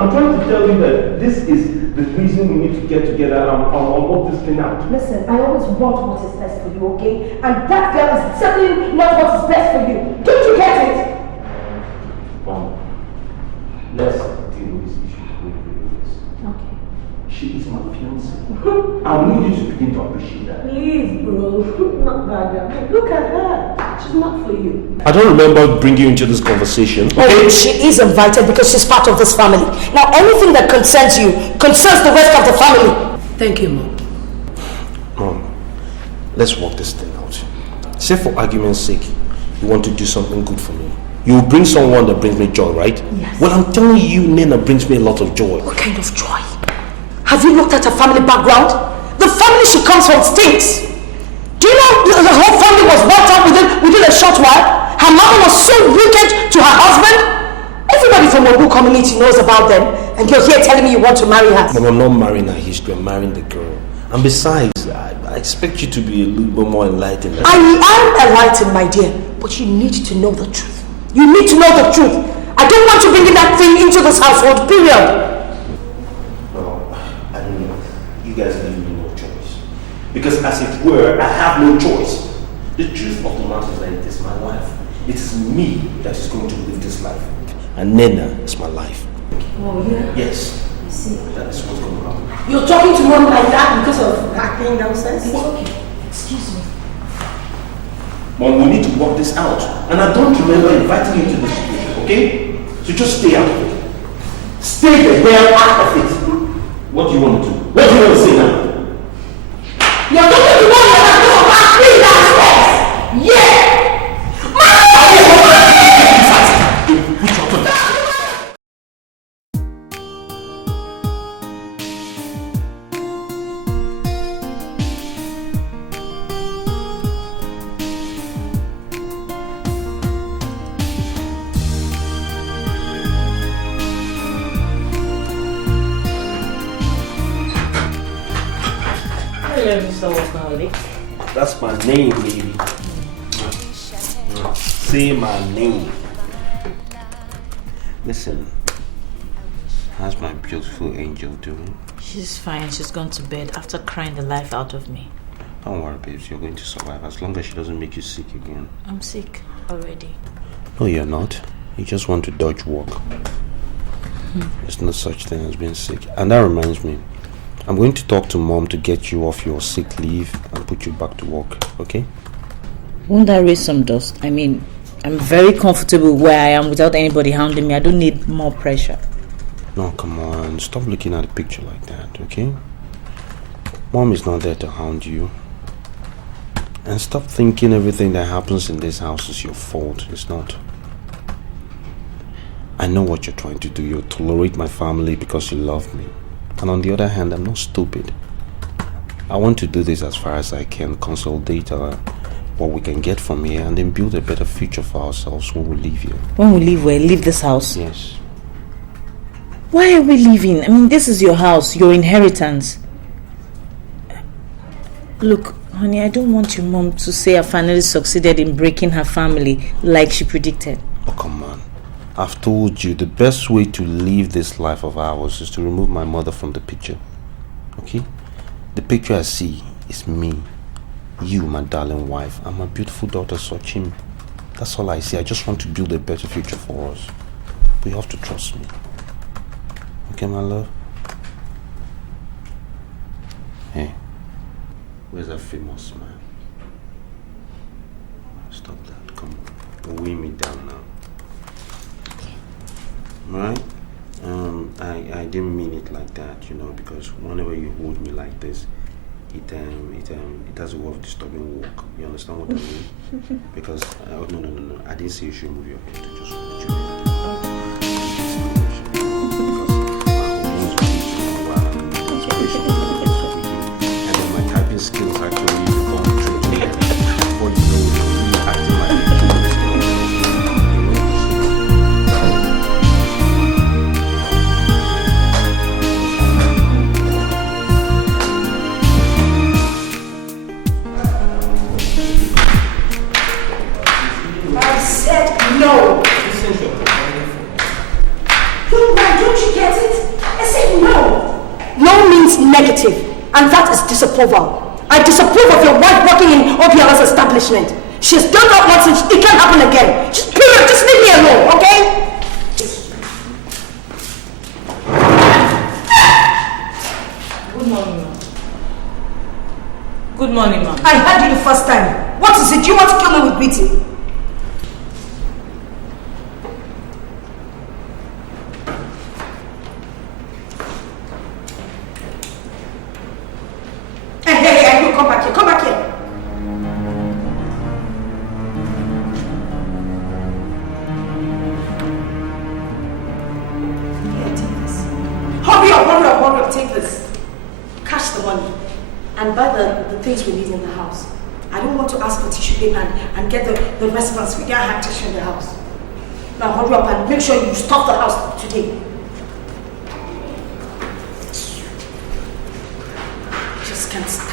I'm trying to tell you that this is the reason we need to get together and work this thing out. Listen, I always want what is best for you, okay? And that girl is certainly not what is best for you. Don't you get it? Let's deal with this issue with this. Okay. She is my fiancée. I need you to begin to appreciate that. Please, bro. Not bad. Look at her. She's not for you. I don't remember bringing you into this conversation. Okay? Oh, she is invited because she's part of this family. Now, anything that concerns you concerns the rest of the family. Thank you, Mom. Mom, let's work this thing out. Say for argument's sake, you want to do something good for me. You will bring someone that brings me joy, right? Yes. Well, I'm telling you, Nena brings me a lot of joy. What kind of joy? Have you looked at her family background? The family she comes from stinks. Do you know the whole family was wiped out within a short while? Her mother was so wicked to her husband. Everybody from Obu community knows about them. And you're here telling me you want to marry her. Mom, I'm not marrying her history, I'm marrying the girl. And besides, I expect you to be a little bit more enlightened. I am enlightened, my dear. But you need to know the truth. You need to know the truth. I don't want you bringing that thing into this household, period. No, I don't know. You guys give me no choice. Because as it were, I have no choice. The truth of the matter is that it is my life. It is me that is going to live this life. And Nena is my life. Oh, yeah? Yes. I see. That is what's going to happen. You're talking to Mom like that because of acting downstairs? It's okay. Excuse me. Mom, we need to work this out. And I don't remember inviting you to this situation, okay? So just stay out of it. Stay the hell out of it. What do you want to do? What do you want to say now? You're talking to Mom like that because of acting downstairs! Yeah! That's my name, baby. Say my name. Listen, how's my beautiful angel doing? She's fine. She's gone to bed after crying the life out of me. Don't worry, babes. You're going to survive as long as she doesn't make you sick again. I'm sick already. No, you're not. You just want to dodge work. There's no such thing as being sick. And that reminds me, I'm going to talk to Mom to get you off your sick leave and put you back to work, okay? Won't that raise some dust? I mean, I'm very comfortable where I am without anybody hounding me. I don't need more pressure. No, come on. Stop looking at the picture like that, okay? Mom is not there to hound you. And stop thinking everything that happens in this house is your fault. It's not. I know what you're trying to do. You tolerate my family because you love me. And on the other hand, I'm not stupid. I want to do this as far as I can, consolidate what we can get from here, and then build a better future for ourselves when we leave here. When we leave where? Leave this house? Yes. Why are we leaving? I mean, this is your house, your inheritance. Look, honey, I don't want your mom to say I finally succeeded in breaking her family like she predicted. Oh, come on. I've told you the best way to live this life of ours is to remove my mother from the picture. Okay? The picture I see is me, you, my darling wife, and my beautiful daughter, Sochim. That's all I see. I just want to build a better future for us. But you have to trust me. Okay, my love? Hey, where's that famous man? Stop that. Come on. Weigh me down now. Right? I didn't mean it like that, you know, because whenever you hold me like this, it has a way of disturbing work. You understand what I mean? Because no, I didn't say you should move your head. Just let you and then my typing skills actually gone through me. Before you know it, I'm really acting like a No! why, don't you get it? I said no. No means negative, and that is disapproval. I disapprove of your wife working in OPL's establishment. She's done that once and it can't happen again. Just period, just leave me alone, okay? Good morning, ma'am. Good morning, ma'am. I heard you the first time. What is it? Do you want to kill me with greeting? Hey, come back here, come back here. Here, take this. Hurry up, take this. Cash the money. And buy the things we need in the house. I don't want to ask for tissue paper and get the rest of us. We can't have tissue in the house. Now hurry up and make sure you stop the house today. Just can't stand.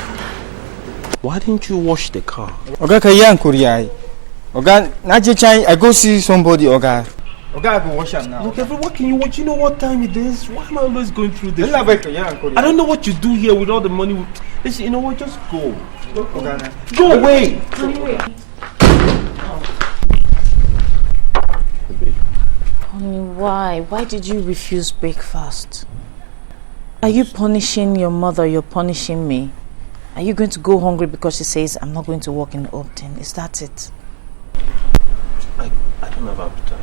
Why didn't you wash the car? Oga Kayan Korea. Oga Naji I go see somebody, Oga. Oga, I go wash up now. Look, what can you watch? You know what time it is? Why am I always going through this? I I don't know what you do here with all the money. Listen, you know what? Just go. Oga, Go away. Honey, why? Why did you refuse breakfast? Are you punishing your mother? You're punishing me. Are you going to go hungry because she says I'm not going to work in the Upton? Is that it? I don't have appetite.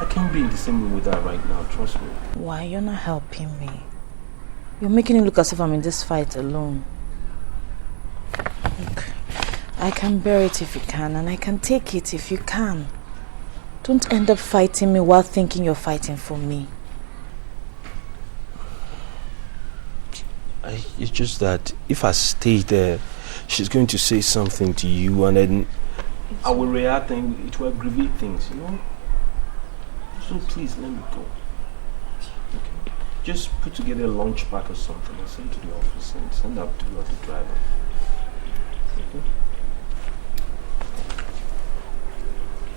I can't be in the same room with her right now, trust me. Why? You're not helping me. You're making it look as if I'm in this fight alone. Look, I can bear it if you can, and I can take it if you can. Don't end up fighting me while thinking you're fighting for me. It's just that if I stay there, she's going to say something to you, and then I will react and it will aggravate things, you know? So please, let me go. Okay? Just put together a lunch pack or something and send it to the office and send up to the driver. Okay?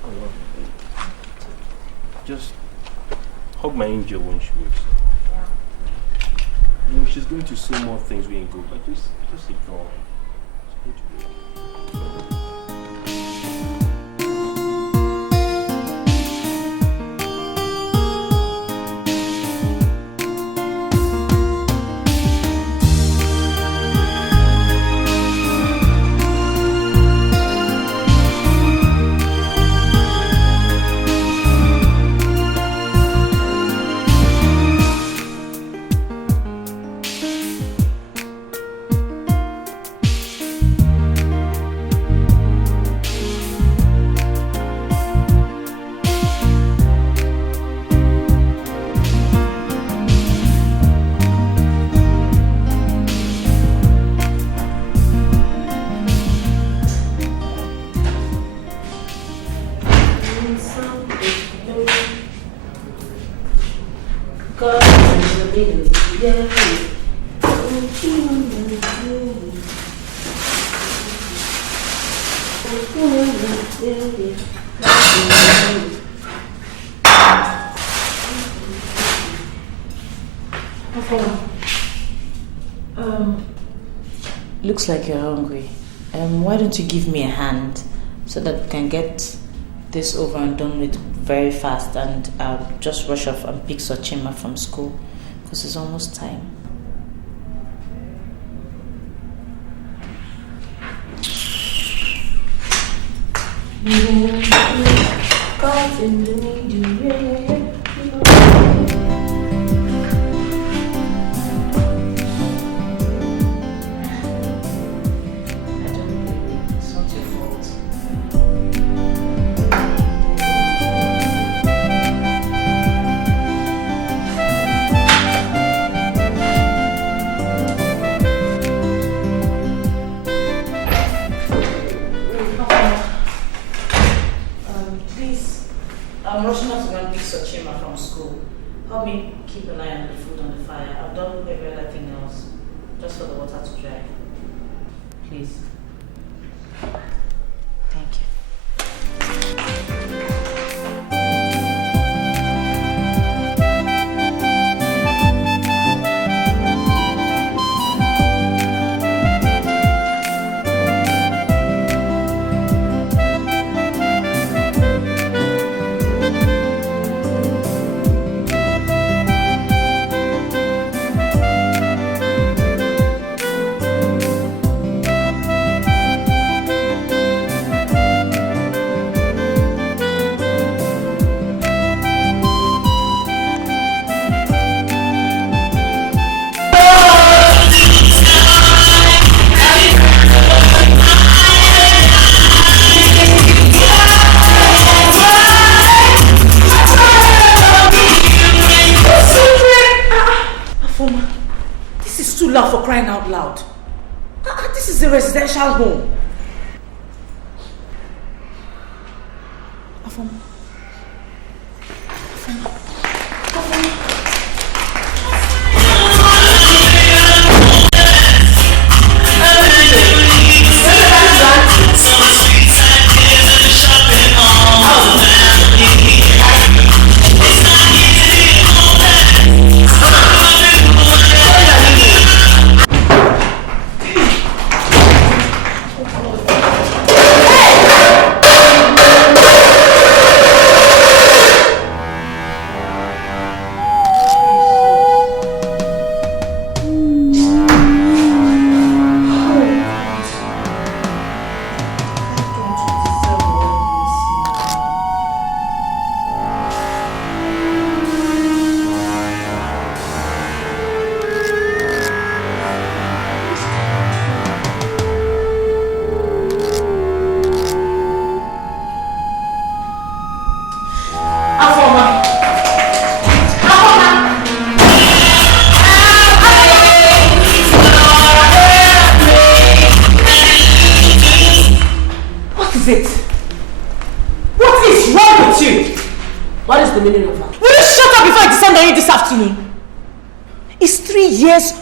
I love you, babe. Just hug my angel when she wakes up. You know, she's going to say more things we ain't good, but just ignore her. It's going to be okay. Looks like you're hungry. Why don't you give me a hand so that we can get this over and done with very fast, and I'll just rush off and pick Chioma from school because it's almost time. crying out loud. This is a residential home. Afoma.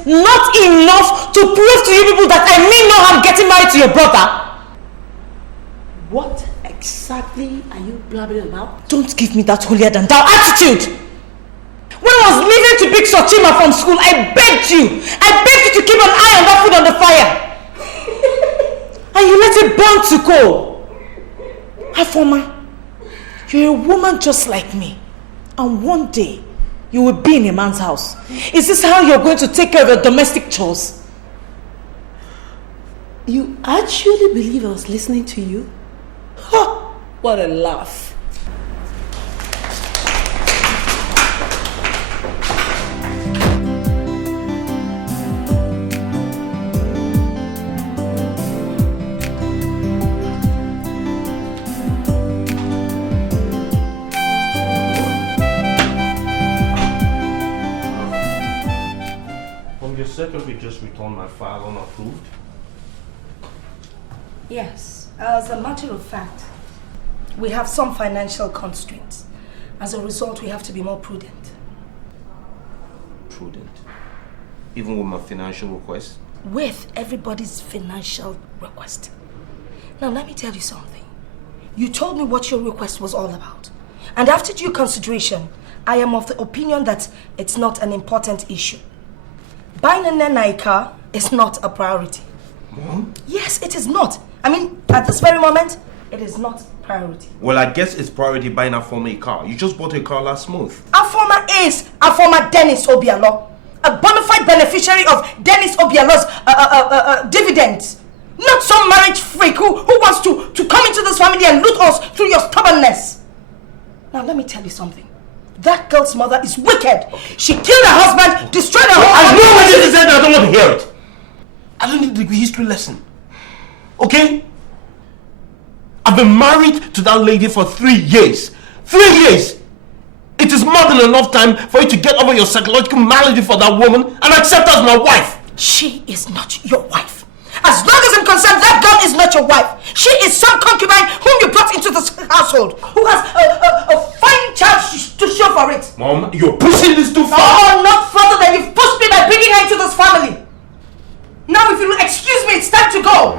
Not enough to prove to you people that I mean no harm getting married to your brother. What exactly are you blabbering about? Don't give me that holier than thou attitude. When I was leaving to pick Chioma from school, I begged you. I begged you to keep an eye on that food on the fire. And you let it burn to coal. Afoma, you're a woman just like me. And one day, you will be in a man's house. Is this how you're going to take care of your domestic chores? You actually believe I was listening to you? Ha! What a laugh. Secretary just returned my file unapproved. Yes, as a matter of fact, we have some financial constraints. As a result, we have to be more prudent. Prudent? Even with my financial request? With everybody's financial request. Now, let me tell you something. You told me what your request was all about. And after due consideration, I am of the opinion that it's not an important issue. Buying a Nene car is not a priority. Mom? Yes, it is not. I mean, at this very moment, it is not priority. Well, I guess it's priority buying Afoma a car. You just bought a car last month. Afoma is Afoma Dennis Obialo, a bona fide beneficiary of Dennis Obialo's dividends. Not some marriage freak who wants to come into this family and loot us through your stubbornness. Now, let me tell you something. That girl's mother is wicked. She killed her husband, destroyed her home. I know what this is, and I don't want to hear it. I don't need the history lesson. Okay? I've been married to that lady for 3 years. 3 years! It is more than enough time for you to get over your psychological malady for that woman and accept her as my wife. She is not your wife. As long as I'm concerned, that girl is not your wife. She is some concubine whom you brought into this household, who has a fine child to show for it. Mom, you're pushing this too far. Oh, not further than you've pushed me by bringing her into this family. Now, if you will excuse me, it's time to go.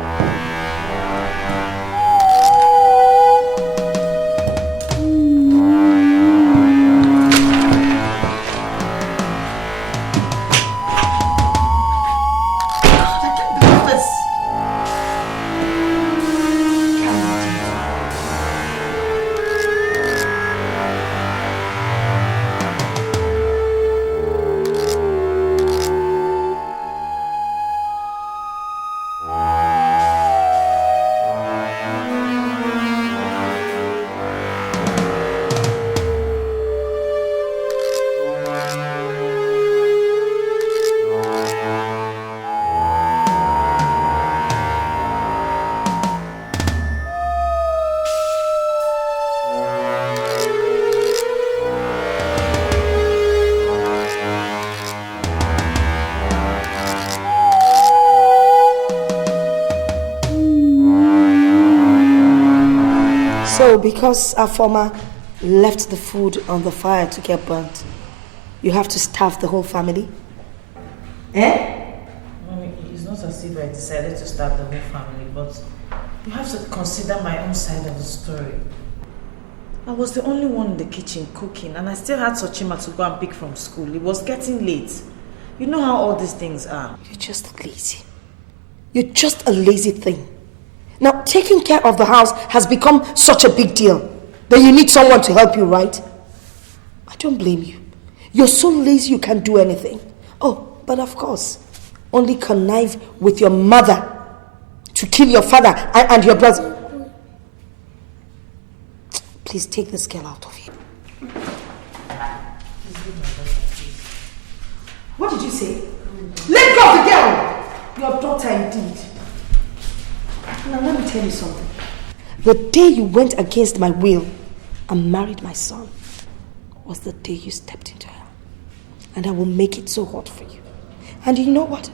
So, because our farmer left the food on the fire to get burnt, you have to starve the whole family? Eh? Mommy, it's not as if I decided to starve the whole family, but you have to consider my own side of the story. I was the only one in the kitchen cooking, and I still had Chioma to go and pick from school. It was getting late. You know how all these things are. You're just lazy. You're just a lazy thing. Now, taking care of the house has become such a big deal that you need someone to help you, right? I don't blame you. You're so lazy you can't do anything. Oh, but of course, only connive with your mother to kill your father and your brother. Please take this girl out of here. What did you say? Let go of the girl! Your daughter indeed. Now let me tell you something. The day you went against my will and married my son was the day you stepped into hell. And I will make it so hot for you. And you know what?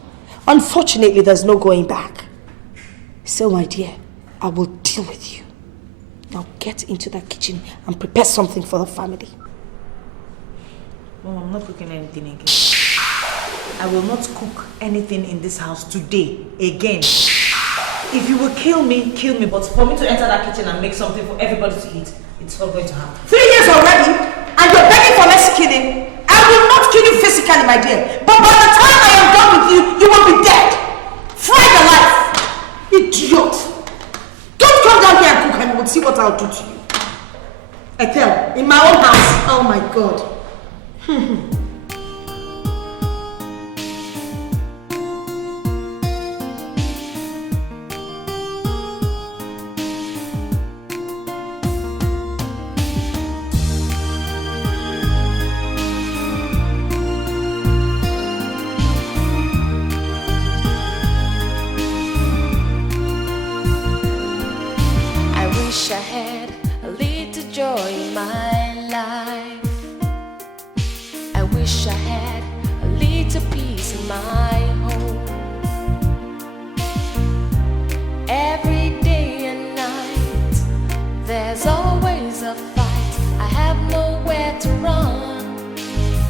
Unfortunately, there's no going back. So my dear, I will deal with you. Now get into that kitchen and prepare something for the family. Mom, I'm not cooking anything again. I will not cook anything in this house today again. If you will kill me, but for me to enter that kitchen and make something for everybody to eat, it's not going to happen. 3 years already, and you're begging for less killing. I will not kill you physically, my dear. But by the time I am done with you, you will be dead. Fried alive. Idiot. Don't come down here and cook and you will see what I'll do to you. Ethel, in my own house. Oh my God. I had a little joy in my life. I wish I had a little peace in my home. Every day and night, there's always a fight. I have nowhere to run.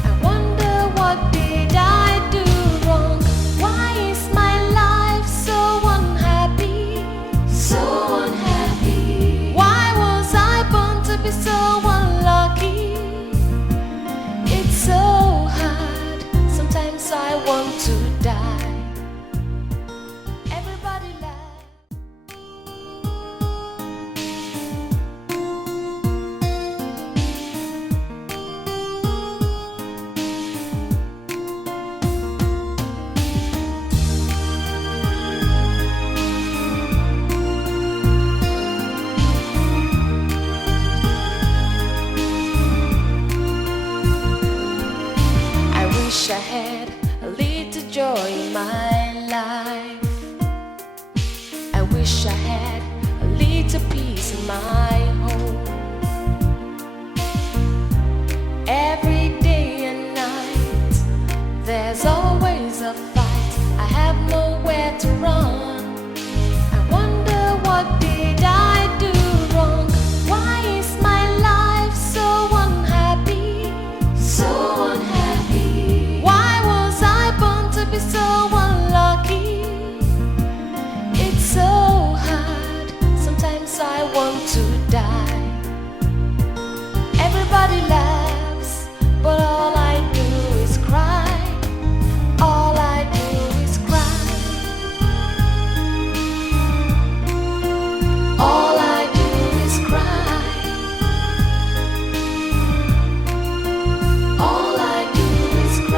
I wonder what did I do wrong? Why is my life so unhappy? So unhappy. Be so unlucky. It's so hard. Sometimes I want to die. Everybody laughs. I had a little joy in my life. I wish I had a little peace in my home. Every day and night, there's always a fight. I have nowhere to run. I wonder what did I do wrong? Why is my life so unhappy? So unhappy. To be so unlucky. It's so hard. Sometimes I want to die. Everybody laughs, but all I do is cry. All I do is cry. All I do is cry. All I do is cry.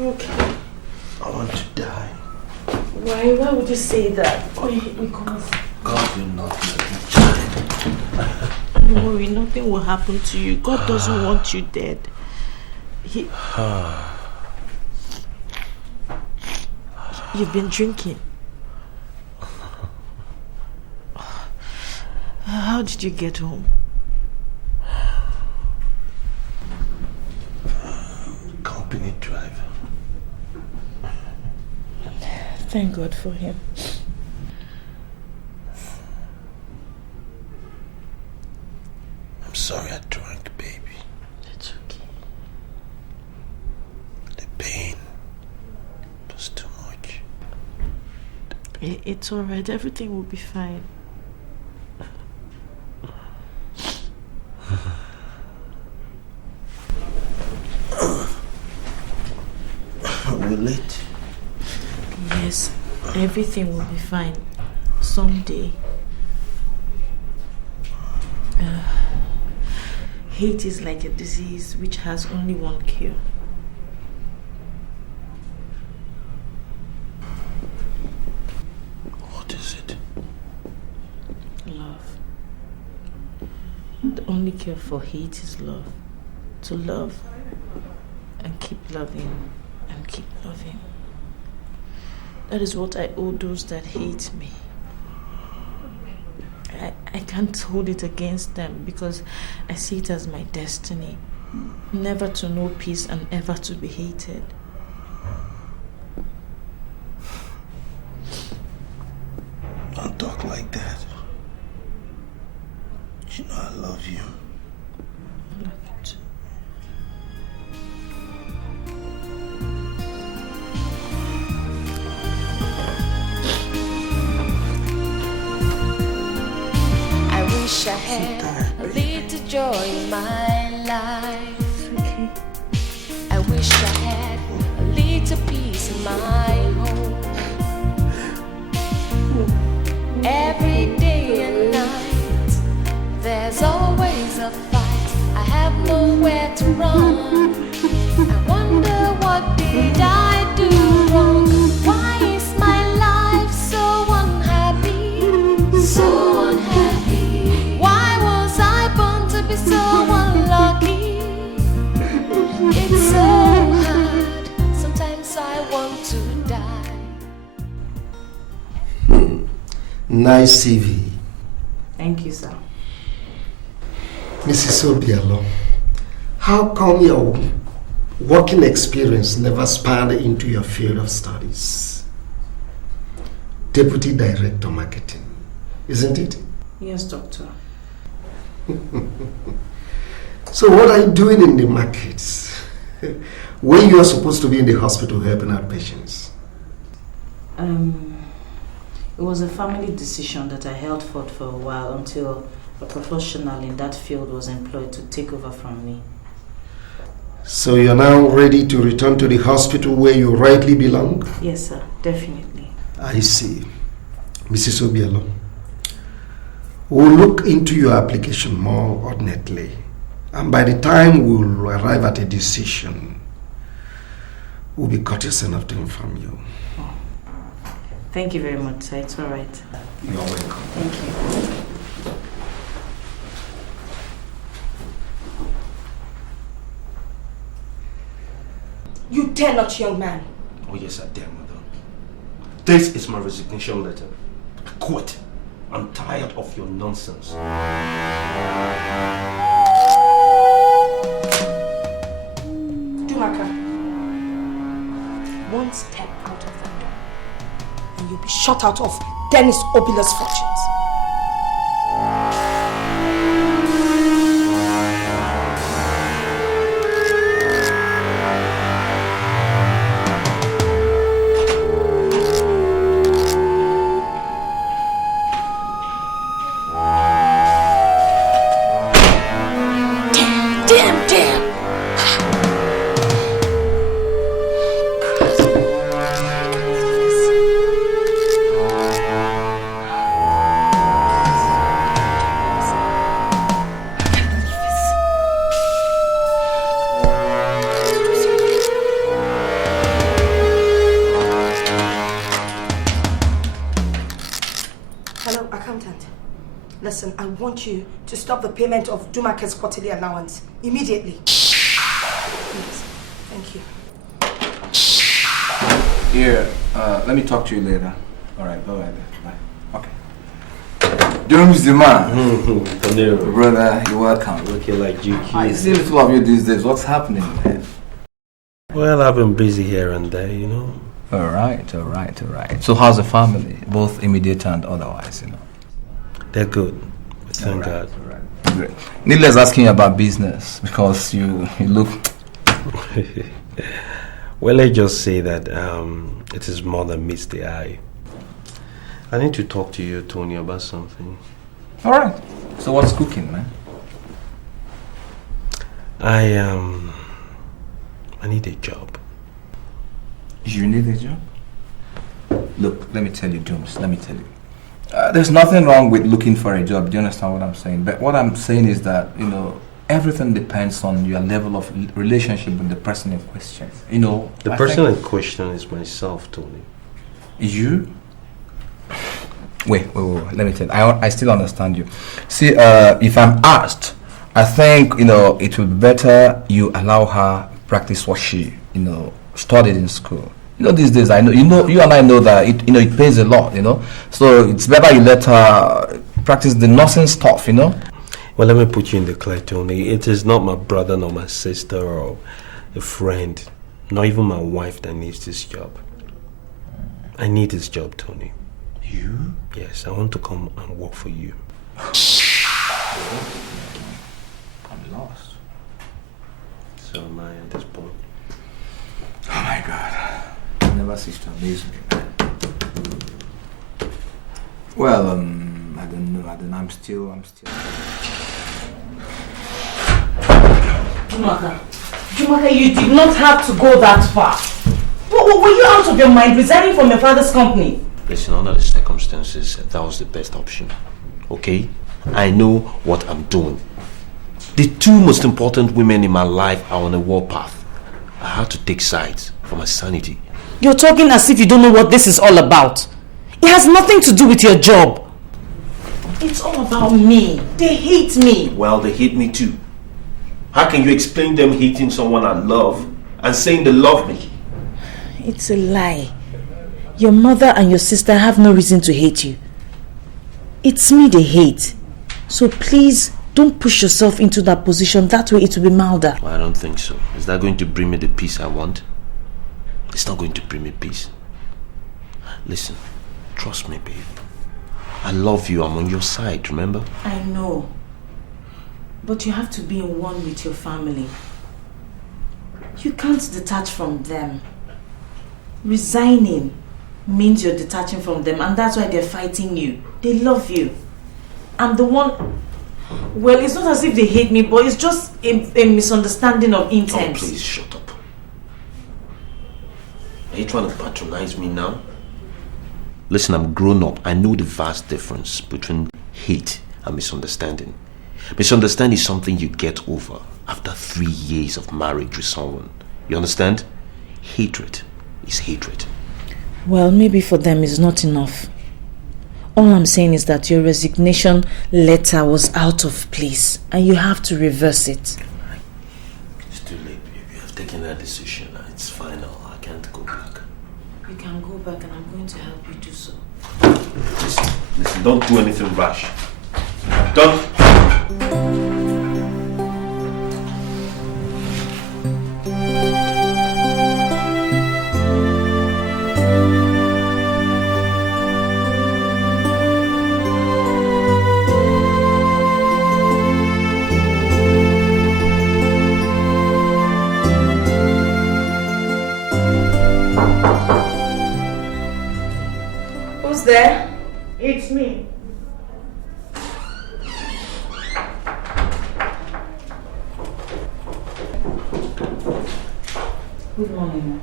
you okay? I want to die. Why? Why would you say that? We can't. God will not let me die. Don't worry, nothing will happen to you. God doesn't want you dead. You've been drinking. How did you get home? Company driver. Thank God for him. I'm sorry I drank, baby. It's okay. The pain was too much. It's alright. Everything will be fine. Will it? Yes, everything will be fine. Someday. Hate is like a disease which has only one cure. What is it? Love. The only cure for hate is love. To love and keep loving and keep loving. That is what I owe those that hate me. I can't hold it against them because I see it as my destiny. Never to know peace and ever to be hated. Don't talk like that. You know I love you. I love you too. I wish I had a little joy in my life. I wish I had a little peace in my home. Every day and night, there's always a fight. I have nowhere to run. I wonder what did I do wrong? Why is my life so unhappy? So unhappy. Why was I born to be so unlucky? It's so hard. Sometimes I want to die. Nice CV. Thank you, sir. Mrs. Obialo, how come your working experience never spanned into your field of studies? Deputy Director Marketing, isn't it? Yes, doctor. So what are you doing in the markets when you are supposed to be in the hospital helping out patients? It was a family decision that I held forth for a while until a professional in that field was employed to take over from me. So you're now ready to return to the hospital where you rightly belong? Yes, sir, definitely. I see. Mrs. Obialo, we'll look into your application more ordinately. And by the time we'll arrive at a decision, we'll be courteous enough to inform you. Oh. Thank you very much, sir. It's all right. You're welcome. Thank you. You dare not, young man. Oh yes, I dare, madam. This is my resignation letter. I quit. I'm tired of your nonsense. Dumaka, one step out of that door and you'll be shut out of Dennis Obila's fortunes. Listen, I want you to stop the payment of Dumake's quarterly allowance immediately. Please. Thank you. Here, let me talk to you later. Alright, bye bye. Okay. Jeremy's the man. Brother, you're welcome. Looking like GQ. I see little of you these days. What's happening, man? Well, I've been busy here and there, you know. Alright. So how's the family? Both immediate and otherwise, you know? They're good. Thank God. Alright. Great. Needless asking about business because you look... Well, let's just say that it is more than meets the eye. I need to talk to you, Tony, about something. Alright. So what's cooking, man? I need a job. You need a job? Look, let me tell you, Jones, let me tell you. There's nothing wrong with looking for a job. Do you understand what I'm saying? But what I'm saying is that, you know, everything depends on your level of relationship with the person in question. You know, the person in question is myself, Tony. You? Wait. Let me tell you. I still understand you. See, if I'm asked, I think, you know, it would be better you allow her practice what she, you know, studied in school. You know, these days, I know, you and I know that it pays a lot, you know. So it's better you let her practice the nursing stuff, you know. Well, let me put you in the clear, Tony. It is not my brother, nor my sister, or a friend, not even my wife that needs this job. I need this job, Tony. You? Yes, I want to come and work for you. I'm lost. So am I at this point. Oh my God. You never cease to amaze me, man. Well, I don't know. I'm still. Jumaka, you did not have to go that far. Were you out of your mind resigning from your father's company? Listen, under the circumstances, that was the best option. Okay? I know what I'm doing. The two most important women in my life are on a warpath. I had to take sides for my sanity. You're talking as if you don't know what this is all about. It has nothing to do with your job. It's all about me. They hate me. Well, they hate me too. How can you explain them hating someone I love and saying they love me? It's a lie. Your mother and your sister have no reason to hate you. It's me they hate. So please, don't push yourself into that position. That way it will be milder. Well, I don't think so. Is that going to bring me the peace I want? It's not going to bring me peace. Listen, trust me, babe. I love you. I'm on your side, remember? I know. But you have to be in one with your family. You can't detach from them. Resigning means you're detaching from them, and that's why they're fighting you. They love you. I'm the one... Well, it's not as if they hate me, but it's just a misunderstanding of intent. Oh, please, shut up. Are you trying to patronize me now? Listen, I'm grown up. I know the vast difference between hate and misunderstanding. Misunderstanding is something you get over after 3 years of marriage with someone. You understand? Hatred is hatred. Well, maybe for them it's not enough. All I'm saying is that your resignation letter was out of place and you have to reverse it. It's too late, baby. You have taken that decision. It's final. I can't go back. You can go back and I'm going to help you do so. Listen, don't do anything rash. Don't. Who's there? It's me. Good morning.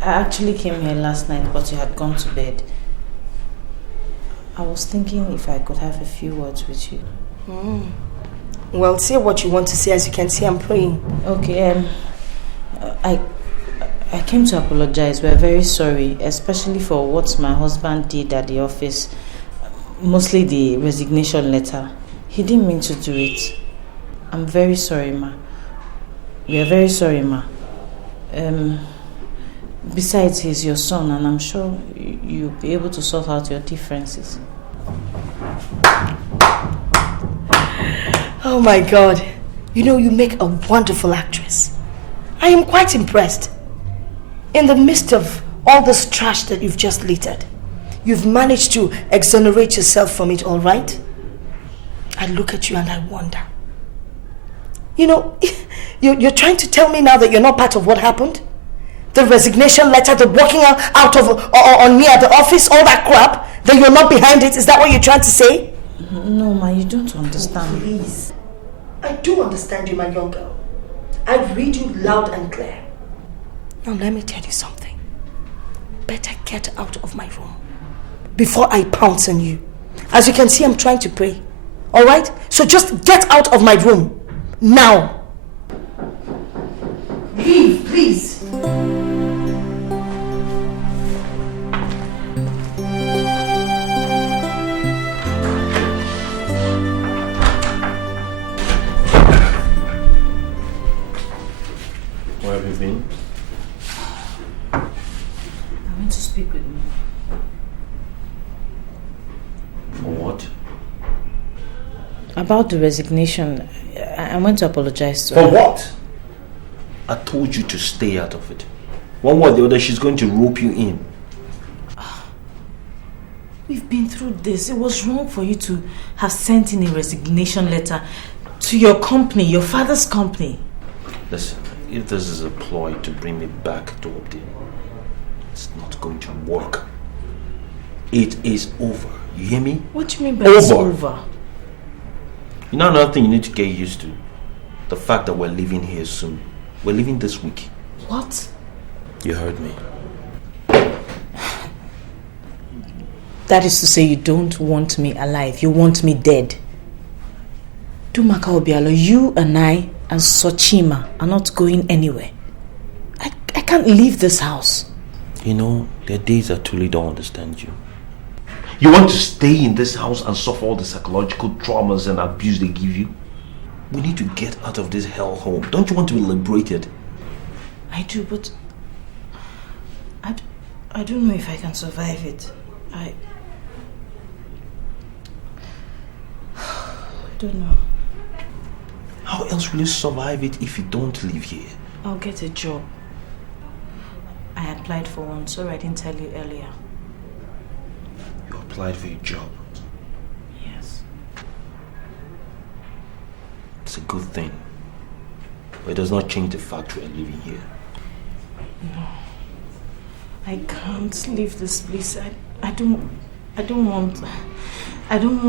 I actually came here last night, but you had gone to bed. I was thinking if I could have a few words with you. Well, say what you want to say. As you can see, I'm praying. Okay, I I came to apologize. We're very sorry, especially for what my husband did at the office. Mostly the resignation letter. He didn't mean to do it. I'm very sorry, ma. We are very sorry, ma. Besides, he's your son, and I'm sure you'll be able to sort out your differences. Oh my God. You know, you make a wonderful actress. I am quite impressed. In the midst of all this trash that you've just littered, you've managed to exonerate yourself from it, all right? I look at you and I wonder. You know, you're trying to tell me now that you're not part of what happened? The resignation letter, the walking out of on me at the office, all that crap, that you're not behind it. Is that what you're trying to say? No, ma, you don't understand. Please. I do understand you, my young girl. I read you loud and clear. Now let me tell you something. Better get out of my room before I pounce on you. As you can see, I'm trying to pray. All right? So just get out of my room. Now. Leave, please. Where have you been? I want to speak with you. For what? About the resignation, I want to apologize to For her. what? I told you to stay out of it. One way or the other, she's going to rope you in. We've been through this. It was wrong for you to have sent in a resignation letter to your company, your father's company. Listen, if this is a ploy to bring me back to Obdi, it's not going to work. It is over. You hear me? What do you mean by it's over? You know another thing you need to get used to? The fact that we're leaving here soon. We're leaving this week. What? You heard me. That is to say you don't want me alive. You want me dead. Dumaka Obialo, you and I and Sochima are not going anywhere. I can't leave this house. You know, there are days I truly don't understand you. You want to stay in this house and suffer all the psychological traumas and abuse they give you? We need to get out of this hellhole. Don't you want to be liberated? I do, but I don't know if I can survive it. I don't know. How else will you survive it if you don't live here? I'll get a job. I applied for one, so I didn't tell you earlier. You applied for a job? Yes. It's a good thing. But it does not change the fact we are living here. No. I can't leave this place. I don't want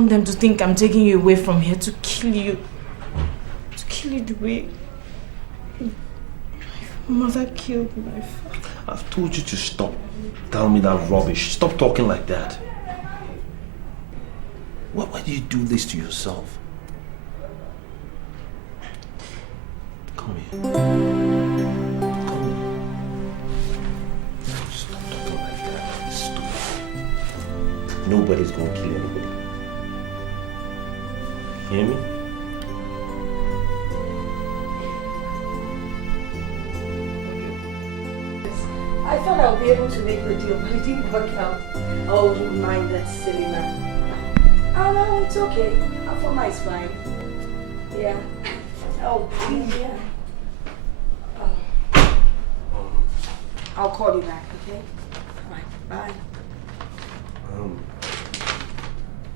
them to think I'm taking you away from here to kill you. To kill you the way my mother killed my father. I've told you to stop telling me that rubbish. Stop talking like that. Why do you do this to yourself? Come here. Come here. Stop talking like that. It's stupid. Nobody's gonna kill anybody. Hear me? I thought I would be able to make the deal, but it didn't work out. Oh, don't mind that silly man. Oh no, it's okay. Alpha is fine. Yeah. Oh, please, yeah. I'll call you back, okay? Alright, bye.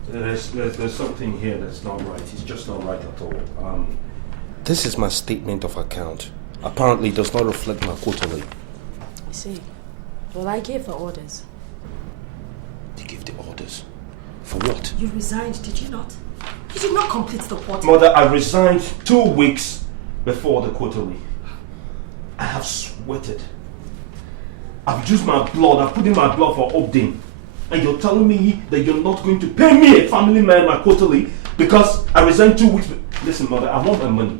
There's something here that's not right. It's just not right at all. This is my statement of account. Apparently, it does not reflect my quarterly. I see. Well, I gave the orders. You gave the orders? For what? You resigned, did you not? You did not complete the quarter. Mother, I resigned 2 weeks before the quarterly. I have sweated. I've used my blood. I've put in my blood for Obdin. And you're telling me that you're not going to pay me, a family man, my quarterly because I resigned 2 weeks. Listen, Mother, I want my money.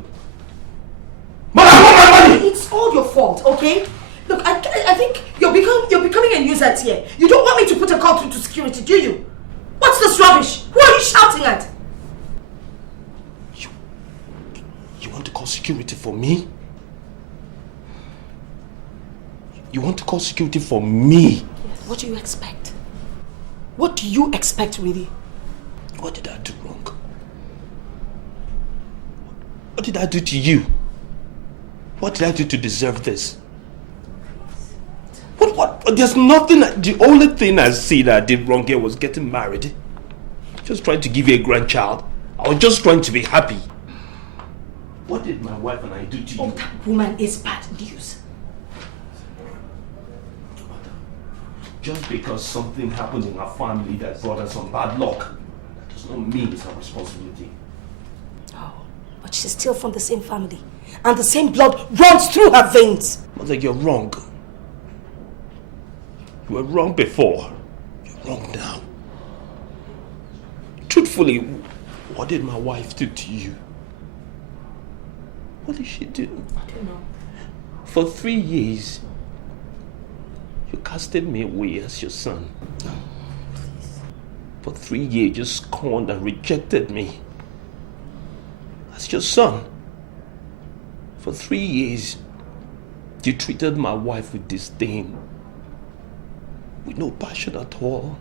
Mother, I want my money! It's all your fault, okay? Look, I think you're becoming a nuisance here. You don't want me to put a call through to security, do you? What's this rubbish? Who are you shouting at? You want to call security for me? You want to call security for me? Yes. What do you expect? What do you expect, really? What did I do wrong? What did I do to you? What did I do to deserve this? What? There's nothing. The only thing I see that I did wrong here was getting married. Just trying to give you a grandchild. I was just trying to be happy. What did my wife and I do to you? Oh, that woman is bad news. Just because something happened in our family that brought us some bad luck, that does not mean it's our responsibility. Oh, but she's still from the same family. And the same blood runs through her veins. Mother, you're wrong. You were wrong before. You're wrong now. Truthfully, what did my wife do to you? What did she do? I don't know. For 3 years, you casted me away as your son. For 3 years, you scorned and rejected me as your son. For 3 years, you treated my wife with disdain, with no passion at all.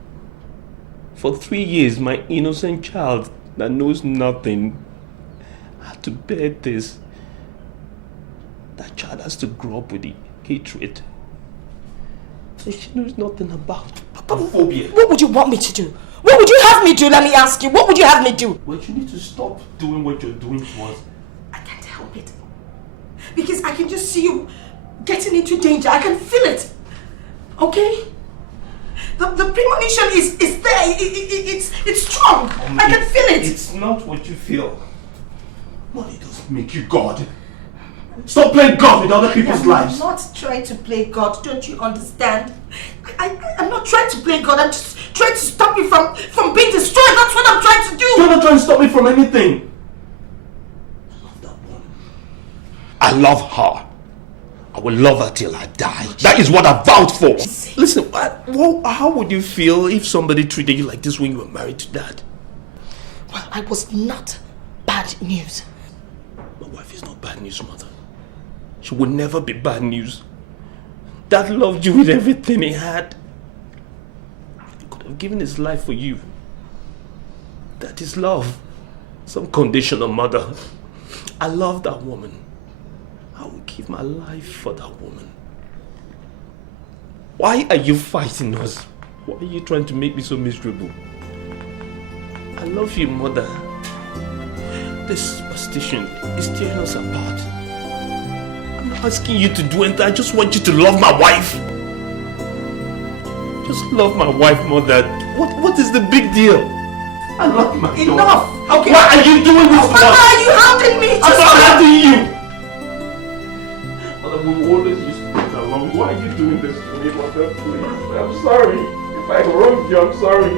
For 3 years, my innocent child that knows nothing had to bear this. That child has to grow up with the hatred that she knows nothing about. Phobia. What would you want me to do? What would you have me do? Let me ask you. What would you have me do? Well, you need to stop doing what you're doing to us. I can't help it. Because I can just see you getting into danger. I can feel it. Okay? The premonition is there. It's strong. I can feel it. It's not what you feel. Money doesn't make you God. Stop playing God with other people's lives. I'm not trying to play God. Don't you understand? I'm not trying to play God. I'm just trying to stop you from being destroyed. That's what I'm trying to do. You're not trying to stop me from anything. I love that woman. I love her. I will love her till I die. That is what I vowed for. Listen, how would you feel if somebody treated you like this when you were married to Dad? Well, I was not bad news. My wife is not bad news, Mother. She would never be bad news. Dad loved you with everything he had. He could have given his life for you. That is love. Some conditional, Mother. I love that woman. I will give my life for that woman. Why are you fighting us? Why are you trying to make me so miserable? I love you, Mother. This superstition is tearing us apart. I'm not asking you to do anything. I just want you to love my wife. Just love my wife, Mother. What is the big deal? I love my daughter. Enough! Okay. Why are you doing this to us? Why are you hounding me? I'm not hounding you! Mother, we always used to get along. Why are you doing this to me, Mother? Please. I'm sorry. If I wronged you, I'm sorry.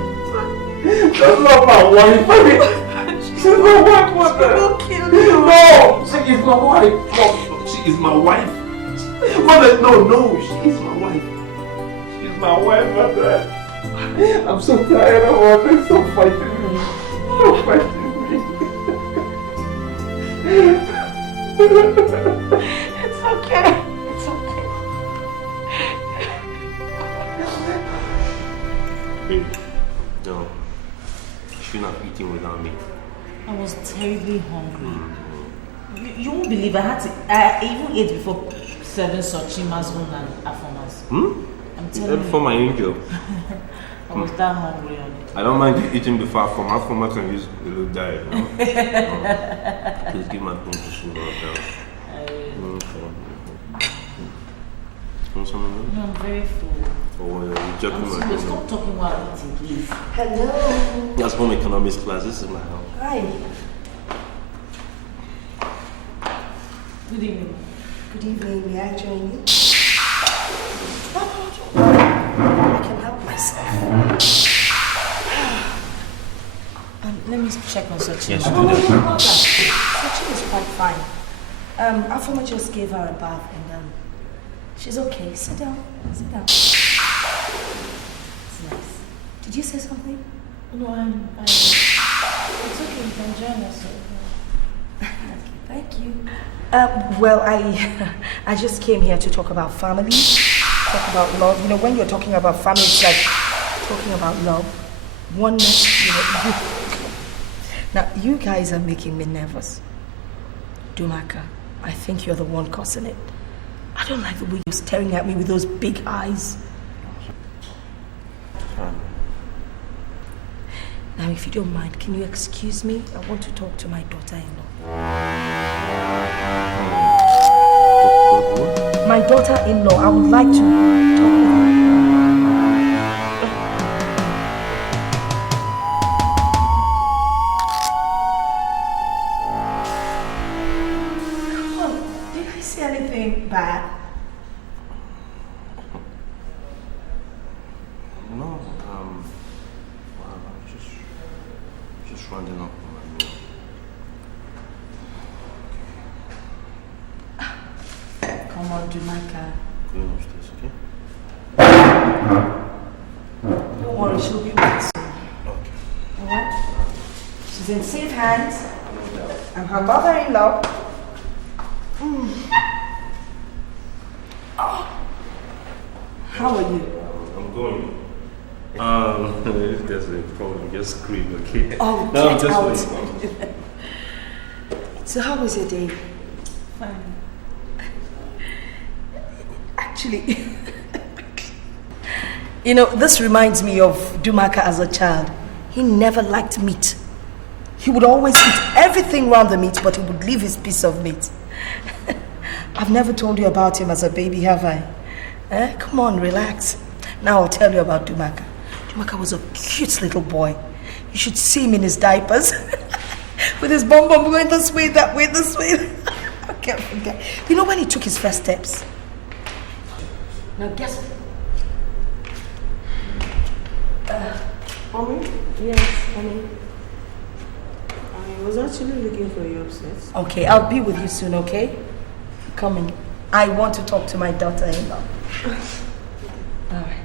That's not my wife. She's my wife, Mother. She will kill you. No! She is my wife. No, she is my wife. Mother, no. She is my wife. She is my wife, Mother. I'm so tired of all this. Stop fighting me. Stop fighting me. It's okay. It's okay. No. You should not be eating without me. I was terribly hungry. You won't believe I even ate before serving Chima's own and Afoma's. I'm telling you. For my angel. I was that hungry on it. I don't mind you eating before Afoma can use a little diet. No? No. Please give my phone to sugar down. Want some? No, I'm very full. Oh, you're joking my phone. Stop talking while eating, please. Hello. That's home economics class. This is my house. Hi. Good evening. Good evening. May I join you? I can help myself. Let me check on Sachin. Yes, do that. Sachin is quite fine. Afoma just gave her a bath and She's okay. Sit down. Sit down. It's nice. Did you say something? No, it's okay, you can join us. Okay, thank you. Well, I just came here to talk about family, talk about love. You know, when you're talking about family, it's like talking about love, oneness. You know, now you guys are making me nervous. Dumaka, I think you're the one causing it. I don't like the way you're staring at me with those big eyes. Now, if you don't mind, can you excuse me? I want to talk to my daughter-in-law. My daughter-in-law, I would like to talk with her. Come on, did I say anything bad? No, just rounding up on my meal. Come on, Dumaka. Going upstairs, okay? Don't worry, she'll be back soon. Okay. Alright? She's in safe hands. I'm her mother-in-law. Oh. How are you? I'm going. If there's a problem, just scream, okay? Oh, no, get just out. wait. So how was your day? Fine. Actually, you know, this reminds me of Dumaka as a child. He never liked meat. He would always eat everything around the meat, but he would leave his piece of meat. I've never told you about him as a baby, have I? Come on, relax. Now I'll tell you about Dumaka. Dumaka was a cute little boy. You should see him in his diapers. With his bum going this way, that way, this way. I can't forget. You know when he took his first steps? Now guess what? Mommy? Yes, honey. I was actually looking for you upstairs. Okay, I'll be with you soon, okay? Come in. I want to talk to my daughter-in-law. All right.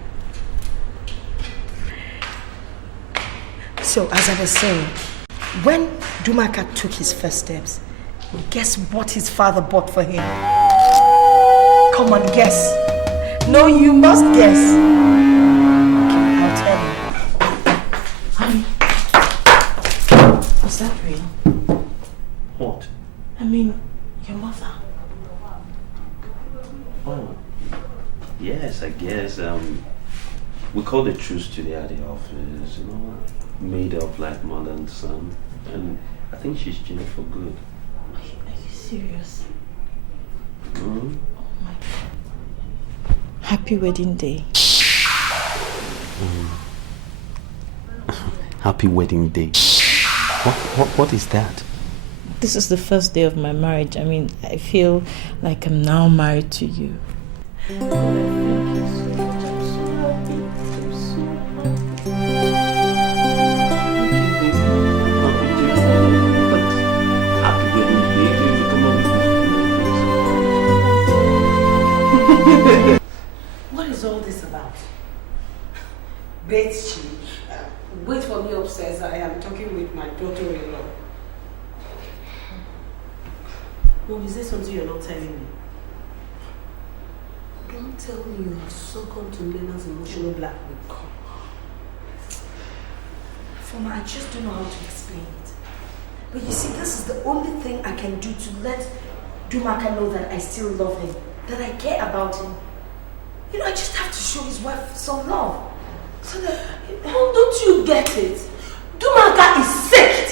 So, as I was saying, when Dumaka took his first steps, guess what his father bought for him? Come on, guess. No, you must guess. Okay, I'll tell you. Honey, is that real? What? I mean, your mother. Oh, yes, I guess. We called a truce today at the office, made up like mother and son. And I think she's changed for good. Are you serious? Mm-hmm. Oh my God. Happy wedding day. Happy wedding day. What is that? This is the first day of my marriage. I mean, I feel like I'm now married to you. What is all this about? Betsy, Wait for me upstairs. I am talking with my daughter-in-law. Mom, is there something you're not telling me? Don't tell me you have succumbed to Lena's emotional blackmail. Foma, I just don't know how to explain it. But you see, this is the only thing I can do to let Dumaka know that I still love him, that I care about him. You know, I just have to show his wife some love. So that, Mom, don't you get it? Dumaka is sick.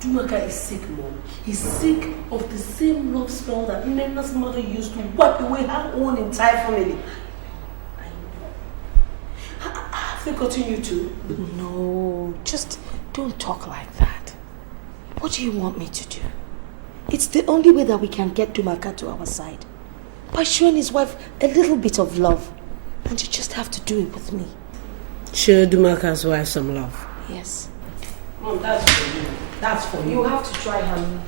Dumaka is sick, Mom. He's sick of the same love spell that Lena's mother used to wipe away her own entire family. I know. Have they gotten you too? no, just don't talk like that. What do you want me to do? It's the only way that we can get Dumaka to our side. By showing his wife a little bit of love. And you just have to do it with me. Show Dumaka's wife some love. Yes. Mom, that's for you. That's for you. You have to try, honey.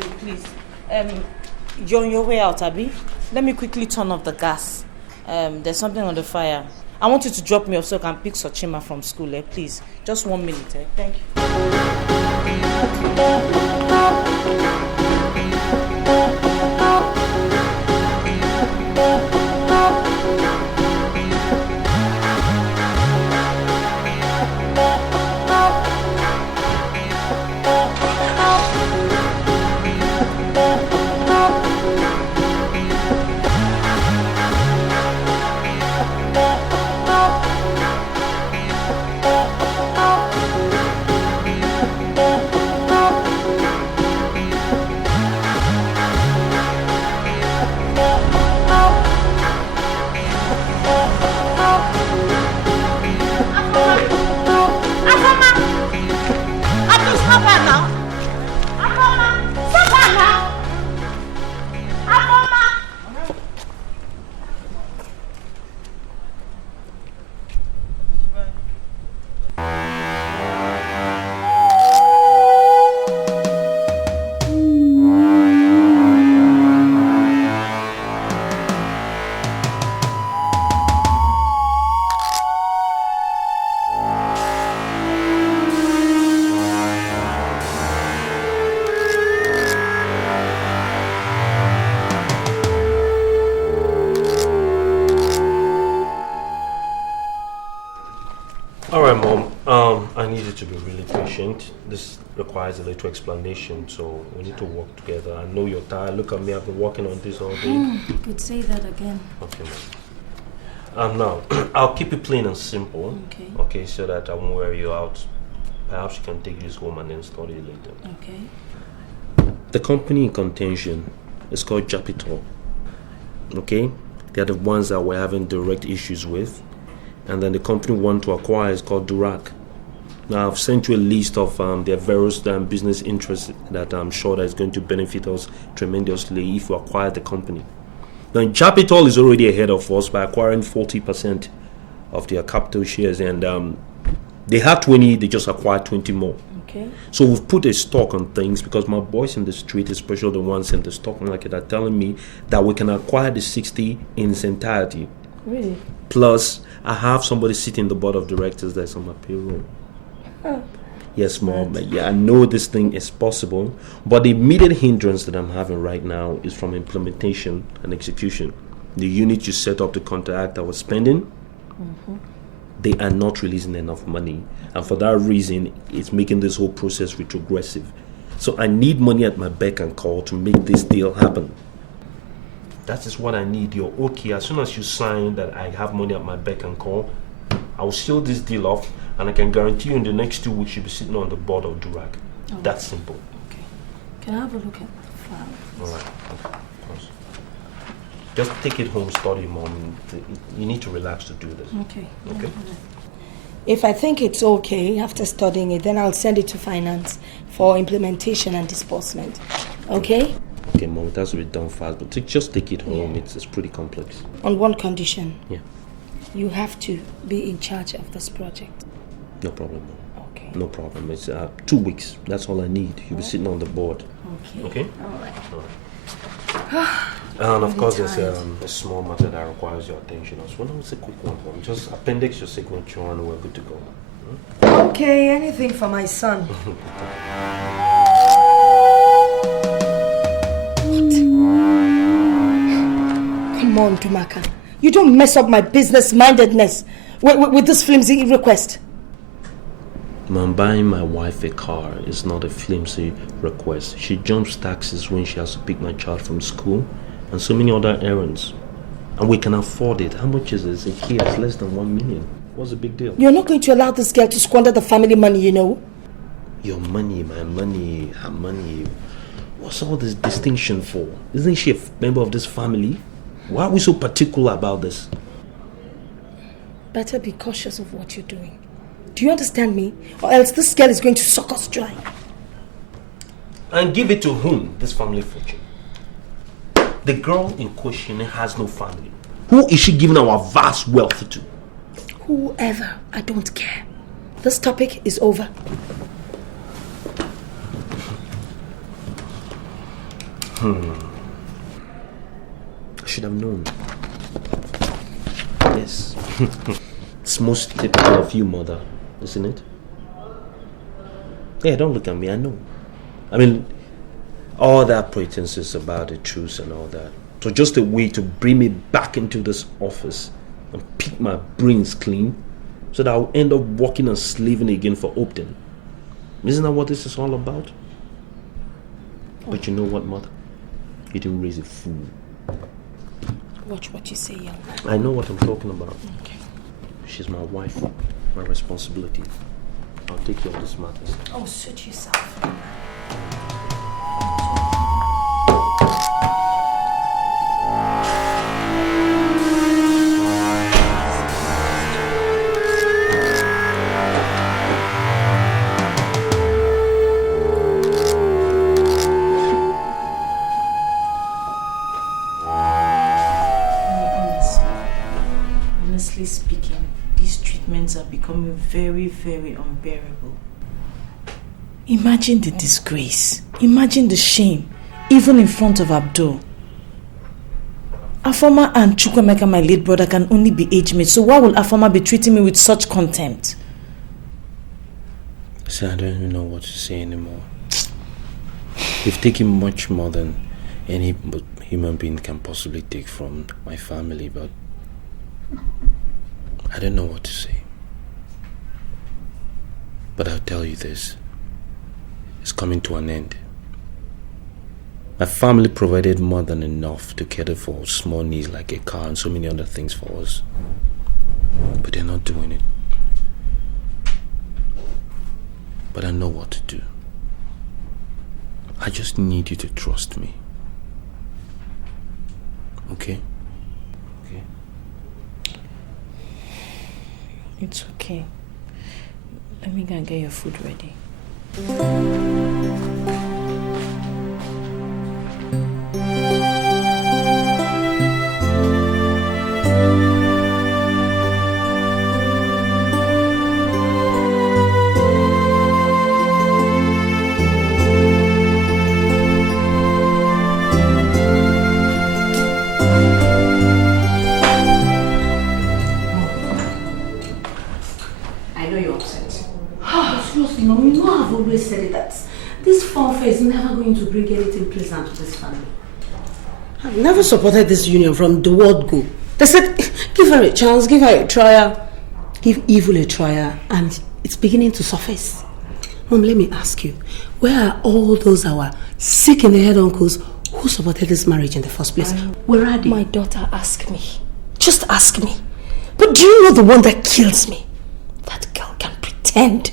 sorry, please. You're on your way out, Abby. Let me quickly turn off the gas. There's something on the fire. I want you to drop me off so I can pick Chioma from school, please. Just 1 minute, Thank you. To be really patient. This requires a little explanation, so we need to work together. I know you're tired. Look at me, I've been working on this all day. You could say that again. Okay, ma'am. Now, I'll keep it plain and simple. Okay, so that I won't wear you out. Perhaps you can take this home and then study later. Okay. The company in contention is called Capital. Okay? They're the ones that we're having direct issues with. And then the company we want to acquire is called Durac. Now, I've sent you a list of their various business interests that I'm sure that is going to benefit us tremendously if we acquire the company. Now, Capital is already ahead of us by acquiring 40% of their capital shares, and they had 20, they just acquired 20 more. Okay. So we've put a stock on things because my boys in the street, especially the ones in the stock market, are telling me that we can acquire the 60 in its entirety. Really? Plus, I have somebody sitting in the board of directors that's on my payroll. Oh. Yes, Mom. Yeah, I know this thing is possible, but the immediate hindrance that I'm having right now is from implementation and execution. The unit you set up to counteract our spending, they are not releasing enough money, and for that reason, it's making this whole process retrogressive. So I need money at my beck and call to make this deal happen. That is what I need. You're okay. As soon as you sign that I have money at my beck and call, I'll seal this deal off. And I can guarantee you in the next 2 weeks you'll be sitting on the board of Durac. Oh. That's simple. Okay. Can I have a look at the file? Alright. Okay. Of course. Just take it home, study, Mom. You need to relax to do this. Okay. Okay? If I think it's okay after studying it, then I'll send it to finance for implementation and disbursement. Okay? Okay, Mom, it has to be done fast, but just take it home. Yeah. It's pretty complex. On one condition. Yeah. You have to be in charge of this project. No problem, Mom. Okay. No problem. It's 2 weeks. That's all I need. You'll be sitting on the board. Okay. Okay? All right. And of course, there's a small matter that requires your attention as well. It's a quick one, Mom. Just appendix your signature and we're good to go. Okay, anything for my son. Come on, Dumaka. You don't mess up my business-mindedness with this flimsy request. Mom, buying my wife a car is not a flimsy request. She jumps taxes when she has to pick my child from school and so many other errands. And we can afford it. How much is this? A key is less than 1 million. What's the big deal? You're not going to allow this girl to squander the family money, you know. Your money, my money, her money. What's all this distinction for? Isn't she a member of this family? Why are we so particular about this? Better be cautious of what you're doing. Do you understand me? Or else this girl is going to suck us dry. And give it to whom? This family fortune. The girl in question has no family. Who is she giving our vast wealth to? Whoever. I don't care. This topic is over. I should have known. Yes. It's most typical of you, mother, isn't it? Yeah, don't look at me, I know. I mean, all that pretenses about the truth and all that. So just a way to bring me back into this office and pick my brains clean so that I'll end up working and slaving again for Upton. Isn't that what this is all about? But you know what, mother? You didn't raise a fool. Watch what you say, young man. I know what I'm talking about. Okay. She's my wife, my responsibility. I'll take care of this matters. Oh, suit yourself. Honestly speaking, these treatments are becoming very, very unbearable. Imagine the disgrace. Imagine the shame, even in front of Abdul. Afoma and Chukwemeka, my late brother, can only be age mates, so why will Afoma be treating me with such contempt? See, I don't even know what to say anymore. You've taken much more than any human being can possibly take from my family, but I don't know what to say. But I'll tell you this. It's coming to an end. My family provided more than enough to cater for small needs like a car and so many other things for us. But they're not doing it. But I know what to do. I just need you to trust me. Okay? Okay. It's okay. Let me go and get your food ready. Said it that this fanfare is never going to bring anything pleasant to this family. I've never supported this union from the word go. They said, give her a chance, give her a trial, give evil a trial, and it's beginning to surface. Mom, let me ask you, where are all those our sick in the head uncles who supported this marriage in the first place? Where are they? My daughter asked me. Just ask me. But do you know the one that kills me? That girl can pretend.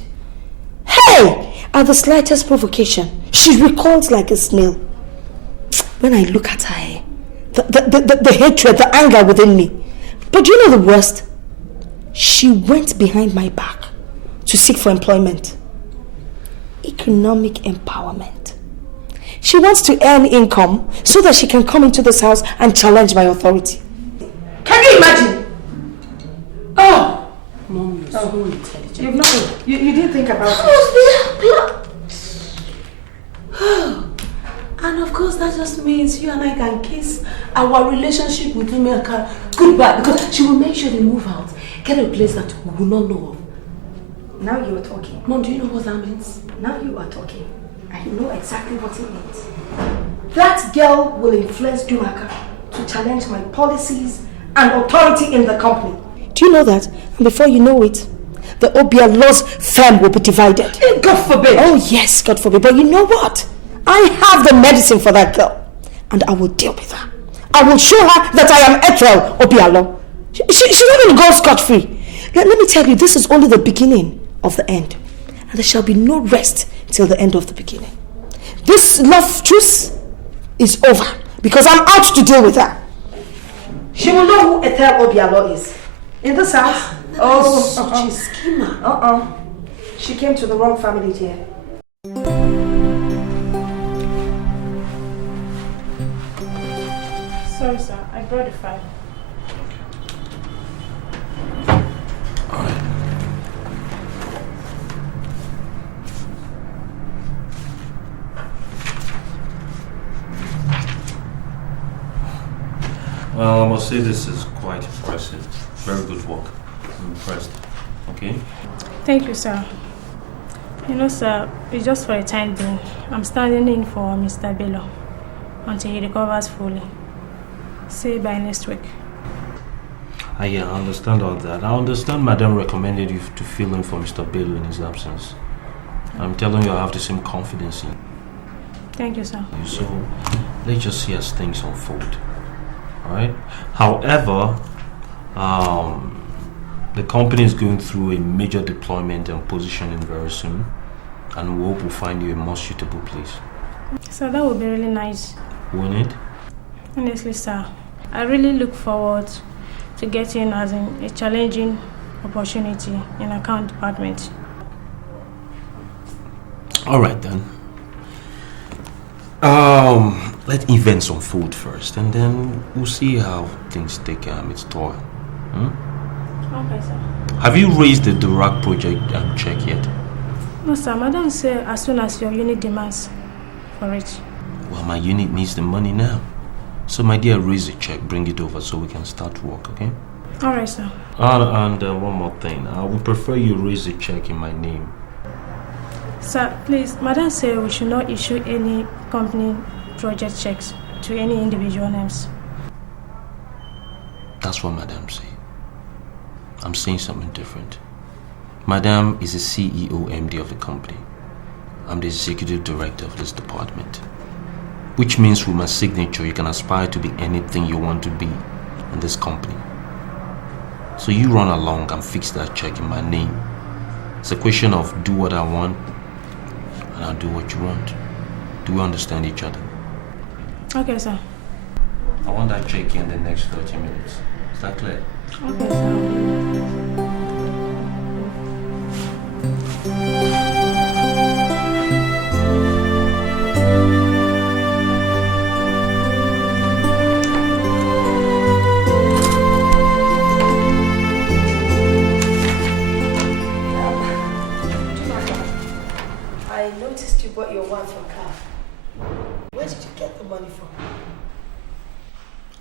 Hey! At the slightest provocation, she recoils like a snail. When I look at her, the hatred, the anger within me. But do you know the worst? She went behind my back to seek for employment. Economic empowerment. She wants to earn income so that she can come into this house and challenge my authority. Can you imagine? Oh! Mom, you're so intelligent. You've not, you didn't think about it. And of course that just means you and I can kiss our relationship with Umeka goodbye, because she will make sure they move out, get a place that we will not know of. Now you are talking. Mom, do you know what that means? Now you are talking. I know exactly what it means. That girl will influence Dumaka to challenge my policies and authority in the company. Do you know that? And before you know it, the Obialo's firm will be divided. God forbid. Oh yes, God forbid. But you know what? I have the medicine for that girl. And I will deal with her. I will show her that I am Ethel Obialo. She's not going to go scot-free. Let me tell you, this is only the beginning of the end. And there shall be no rest till the end of the beginning. This love truce is over because I'm out to deal with her. She will know who Ethel Obialo is. In this house? Oh, such a schemer. She came to the wrong family, dear. Sorry, sir. I brought the file. Well, I must say this is quite impressive. Very good work. I'm impressed. Okay? Thank you, sir. You know, sir, it's just for a time being. I'm standing in for Mr. Bello until he recovers fully. Say by next week. I understand all that. I understand Madam recommended you to fill in for Mr. Bello in his absence. I'm telling you, I have the same confidence in you. Thank you, sir. So, let's just see as things unfold. Alright? However, the company is going through a major deployment and positioning very soon, and we hope we'll find you a more suitable place. So that would be really nice. Won't it? Honestly, sir, I really look forward to getting as in a challenging opportunity in account department. Alright then. Let events unfold first, and then we'll see how things take its toll. Okay, sir. Have you raised the Durak project check yet? No, sir. Madam said as soon as your unit demands for it. Well, my unit needs the money now. So, my dear, raise the check, bring it over so we can start work, okay? Alright, sir. And one more thing. I would prefer you raise the check in my name. Sir, please, Madam said we should not issue any company project checks to any individual names. That's what Madam said. I'm saying something different. Madam is the CEO MD of the company. I'm the executive director of this department. Which means with my signature, you can aspire to be anything you want to be in this company. So you run along and fix that check in my name. It's a question of do what I want, and I'll do what you want. Do we understand each other? Okay, sir. I want that check in the next 30 minutes. Is that clear? Okay, sir. I noticed you bought your wife a car. Where did you get the money from?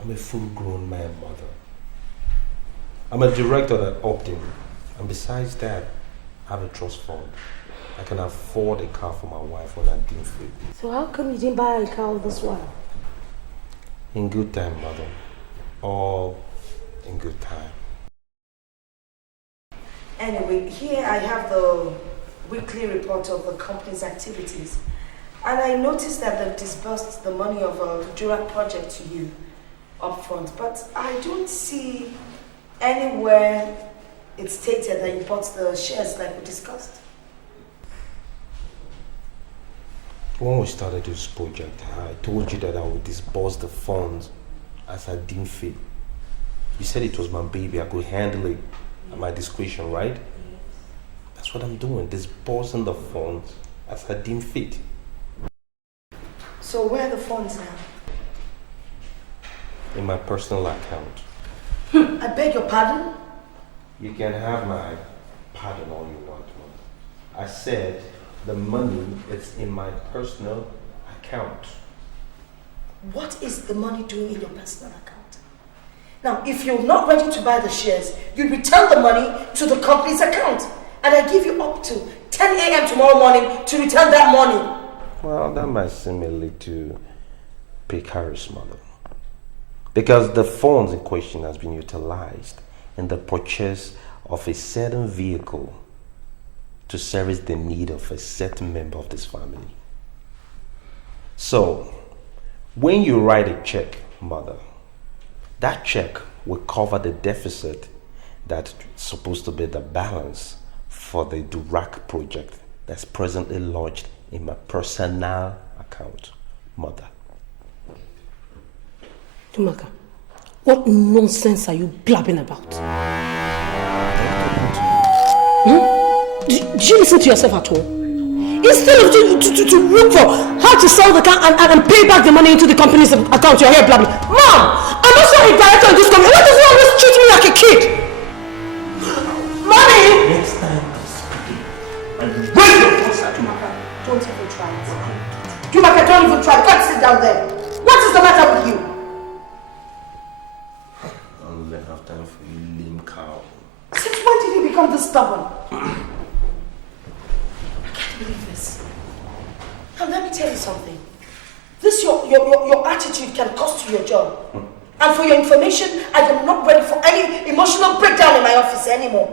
I'm a full-grown man, mother. I'm a director at Optim, and besides that, I have a trust fund. I can afford a car for my wife when I deem fit. So how come you didn't buy a car all this while? In good time, mother. All in good time. Anyway, here I have the weekly report of the company's activities. And I noticed that they've disbursed the money of a Durak project to you up front. But I don't see anywhere it stated that you bought the shares like we discussed. When we started this project, I told you that I would disburse the funds as I deem fit. You said it was my baby, I could handle it at my discretion, right? That's what I'm doing, disbursing the funds as I deem fit. So where are the funds now? In my personal account. I beg your pardon? You can have my pardon all you want, Mom. I said the money is in my personal account. What is the money doing in your personal account? Now, if you're not ready to buy the shares, you return the money to the company's account. And I give you up to 10 a.m. tomorrow morning to return that money. Well, that might seem a little precarious, mother. Because the funds in question has been utilized in the purchase of a certain vehicle to service the need of a certain member of this family. So, when you write a check, mother, that check will cover the deficit that's supposed to be the balance for the Durak project that's presently lodged in my personal account, mother. Jumaka, what nonsense are you blabbing about? Did you listen to yourself at all? Instead of to look for how to sell the car and pay back the money into the company's account, you're here blabbing. Mom, I'm also a director in this company. Why does he always treat me like a kid? Mommy! Next time, Wait! Jumaka, don't even try it. Jumaka, don't even try it. Can't sit down there. What is the matter with you? stubborn. I can't believe this. And let me tell you something. This your attitude can cost you your job. And for your information, I am not ready for any emotional breakdown in my office anymore.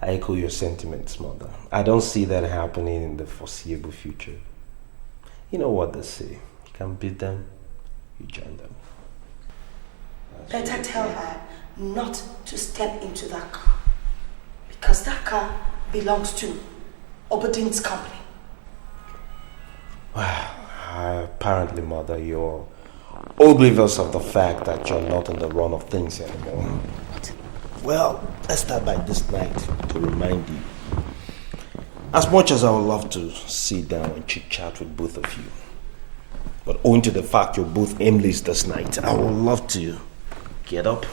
I echo your sentiments, mother. I don't see that happening in the foreseeable future. You know what they say. You can beat them, you join them. Better tell her not to step into that car. Because that car belongs to Obadine's company. Well, apparently, mother, you're oblivious of the fact that you're not in the run of things anymore. Well, let's start by this night to remind you. As much as I would love to sit down and chit-chat with both of you, but owing to the fact you're both aimless this night, I would love to get up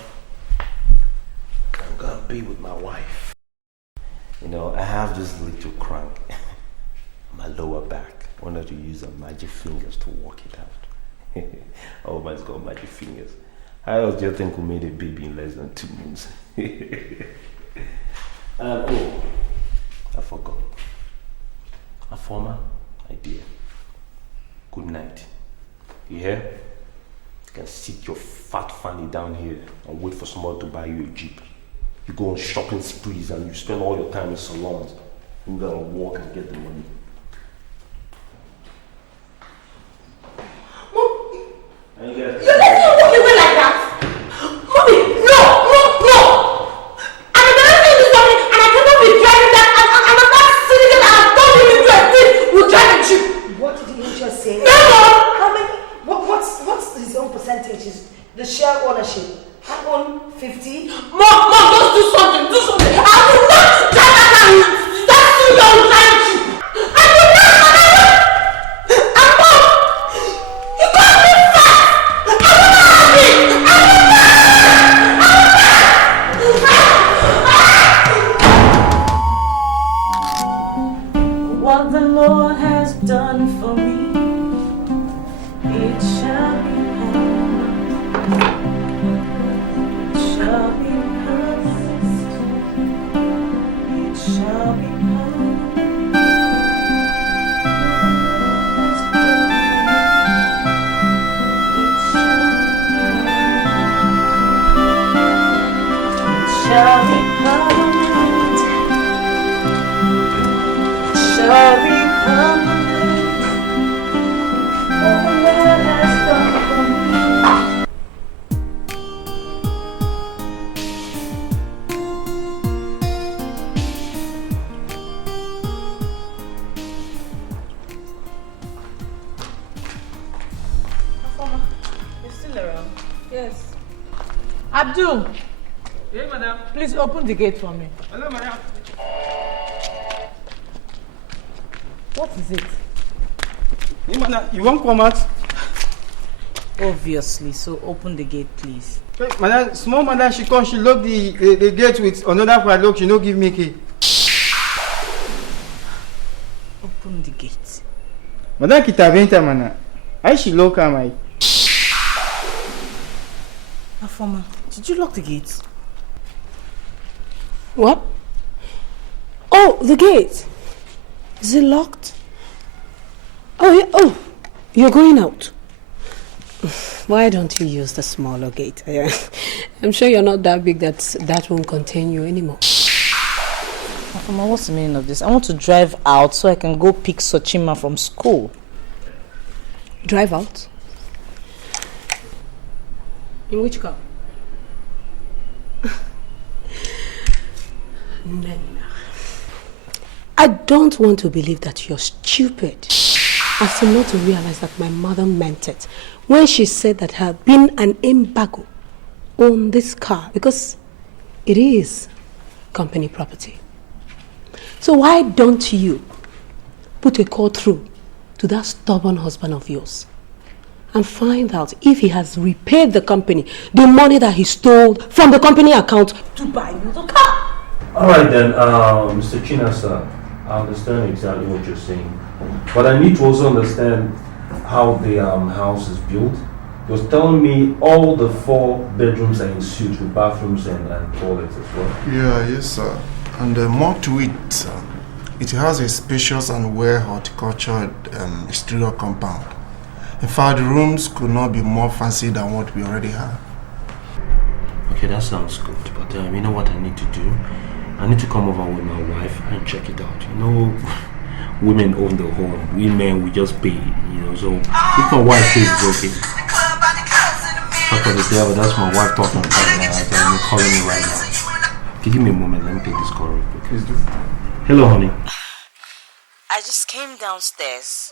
and go and be with my wife. You know, I have this little crank on my lower back. I wanted to use her magic fingers to work it out. Oh, man's got magic fingers. How else do you think we made a baby in less than 2 months? Oh, I forgot. A former idea. Good night. You hear? You can sit your fat fanny down here and wait for somebody to buy you a Jeep. You go on shopping sprees and you spend all your time in salons. You gotta walk and get the money. You let me walk away like that? Mommy, no! I'm not saying this morning and I cannot be driving that. I'm not sitting there. I told you to do a thing. We'll drive a Jeep. What did he just say? No! How many? What's his own percentages? The share ownership? I own 50. Mom, just do something. I will not drive that car. That's too young to drive a Jeep. I will not. And Mom, you got me fast. What the Lord has done for me, it shall be permanent. It shall be perfect. It shall be permanent. It shall be permanent. Shall be permanent. All the Lord has done for me. You're still around? Yes. Abdul, Yes, madam. please open the gate for me. Hello, madam. What is it? Hey, madam, you won't come out? Obviously, so open the gate, please. Hey, madam, small madam, she come, she lock the gate with another padlock, she no give me key. Open the gate. Madam, kita venta, madam. I she lock her, my. Afoma, did you lock the gate? What? Oh, the gate. Is it locked? Oh, yeah. Oh, you're going out. Why don't you use the smaller gate? I'm sure you're not that big that won't contain you anymore. Afoma, what's the meaning of this? I want to drive out so I can go pick Sochima from school. Drive out? In which car? I don't want to believe that you're stupid as to not to realize that my mother meant it when she said that there had been an embargo on this car because it is company property. So why don't you put a call through to that stubborn husband of yours and find out if he has repaid the company the money that he stole from the company account to buy you the car? All right then, Mr. Chinasa, I understand exactly what you're saying, but I need to also understand how the house is built He was telling me all the 4 bedrooms are in suite with bathrooms and toilets as well. Yeah, yes, sir. And more to it, sir. It has a spacious and well-horticultured exterior compound. In fact, the rooms could not be more fancy than what we already have. Okay, that sounds good, but you know what I need to do? I need to come over with my wife and check it out. You know, women own the home, we men, we just pay, you know, so if my wife says it's okay. Fuck the devil, that's my wife talking about it. I'm calling me right now. Okay, give me a moment, let me take this call real quick. Please do. Hello, honey. I just came downstairs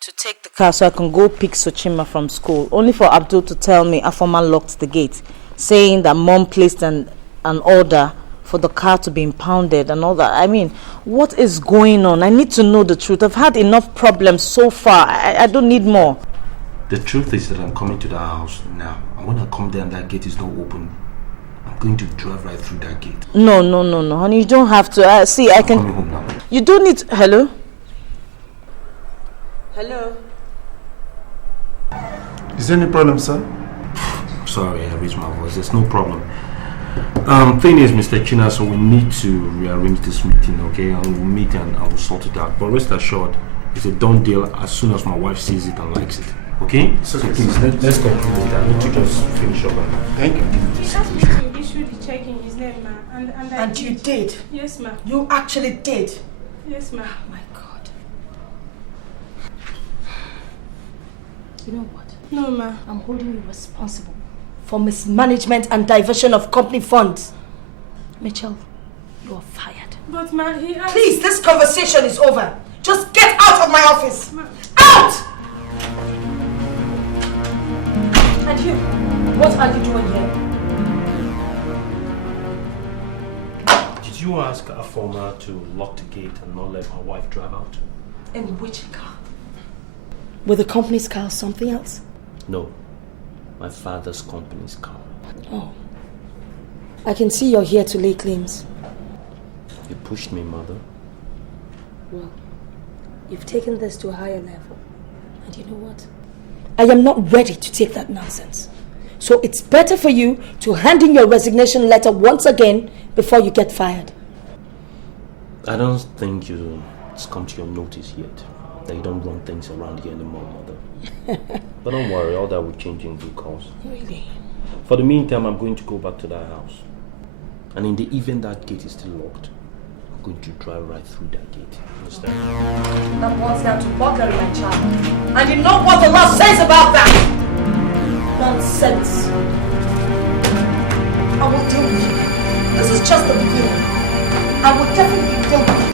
to take the car so I can go pick Chioma from school, only for Abdul to tell me Afoma locked the gate, saying that Mom placed an order for the car to be impounded and all that. I mean, what is going on? I need to know the truth. I've had enough problems so far. I don't need more. The truth is that I'm coming to the house now. And when I come there and that gate is not open, I'm going to drive right through that gate. No, honey, you don't have to. See, I can... I'm coming home now. You don't need... Hello? Hello? Is there any problem, sir? Sorry, I raised my voice. There's no problem. Thing is, Mr. China, so we need to rearrange this meeting, okay? And we'll meet and I will sort it out. But rest assured, it's a done deal as soon as my wife sees it and likes it. Okay? So please, let's conclude it. I need to just finish up. Thank you. He asked me to issue the check in his name, ma. And you did? Yes, ma. You actually did? Yes, ma. Oh my God. You know what? No, ma. I'm holding you responsible for mismanagement and diversion of company funds. Michel, you are fired. But, ma, he asked... Please, this conversation is over. Just get out of my office. Ma. Out! And you, what are you doing here? Did you ask Afoma to lock the gate and not let my wife drive out? In which car? Were the company's car something else? No. My father's company's car. Oh. I can see you're here to lay claims. You pushed me, mother. Well, you've taken this to a higher level. And you know what? I am not ready to take that nonsense. So it's better for you to hand in your resignation letter once again before you get fired. I don't think it's come to your notice yet that you don't run things around here anymore, mother. But don't worry, all that will change in due course. Really? For the meantime, I'm going to go back to that house. And in the event that gate is still locked, I'm going to drive right through that gate. Understand? That boils down to burglary, my child. And you know what the law says about that? Nonsense. I will deal with you. This is just the beginning. I will definitely deal with you.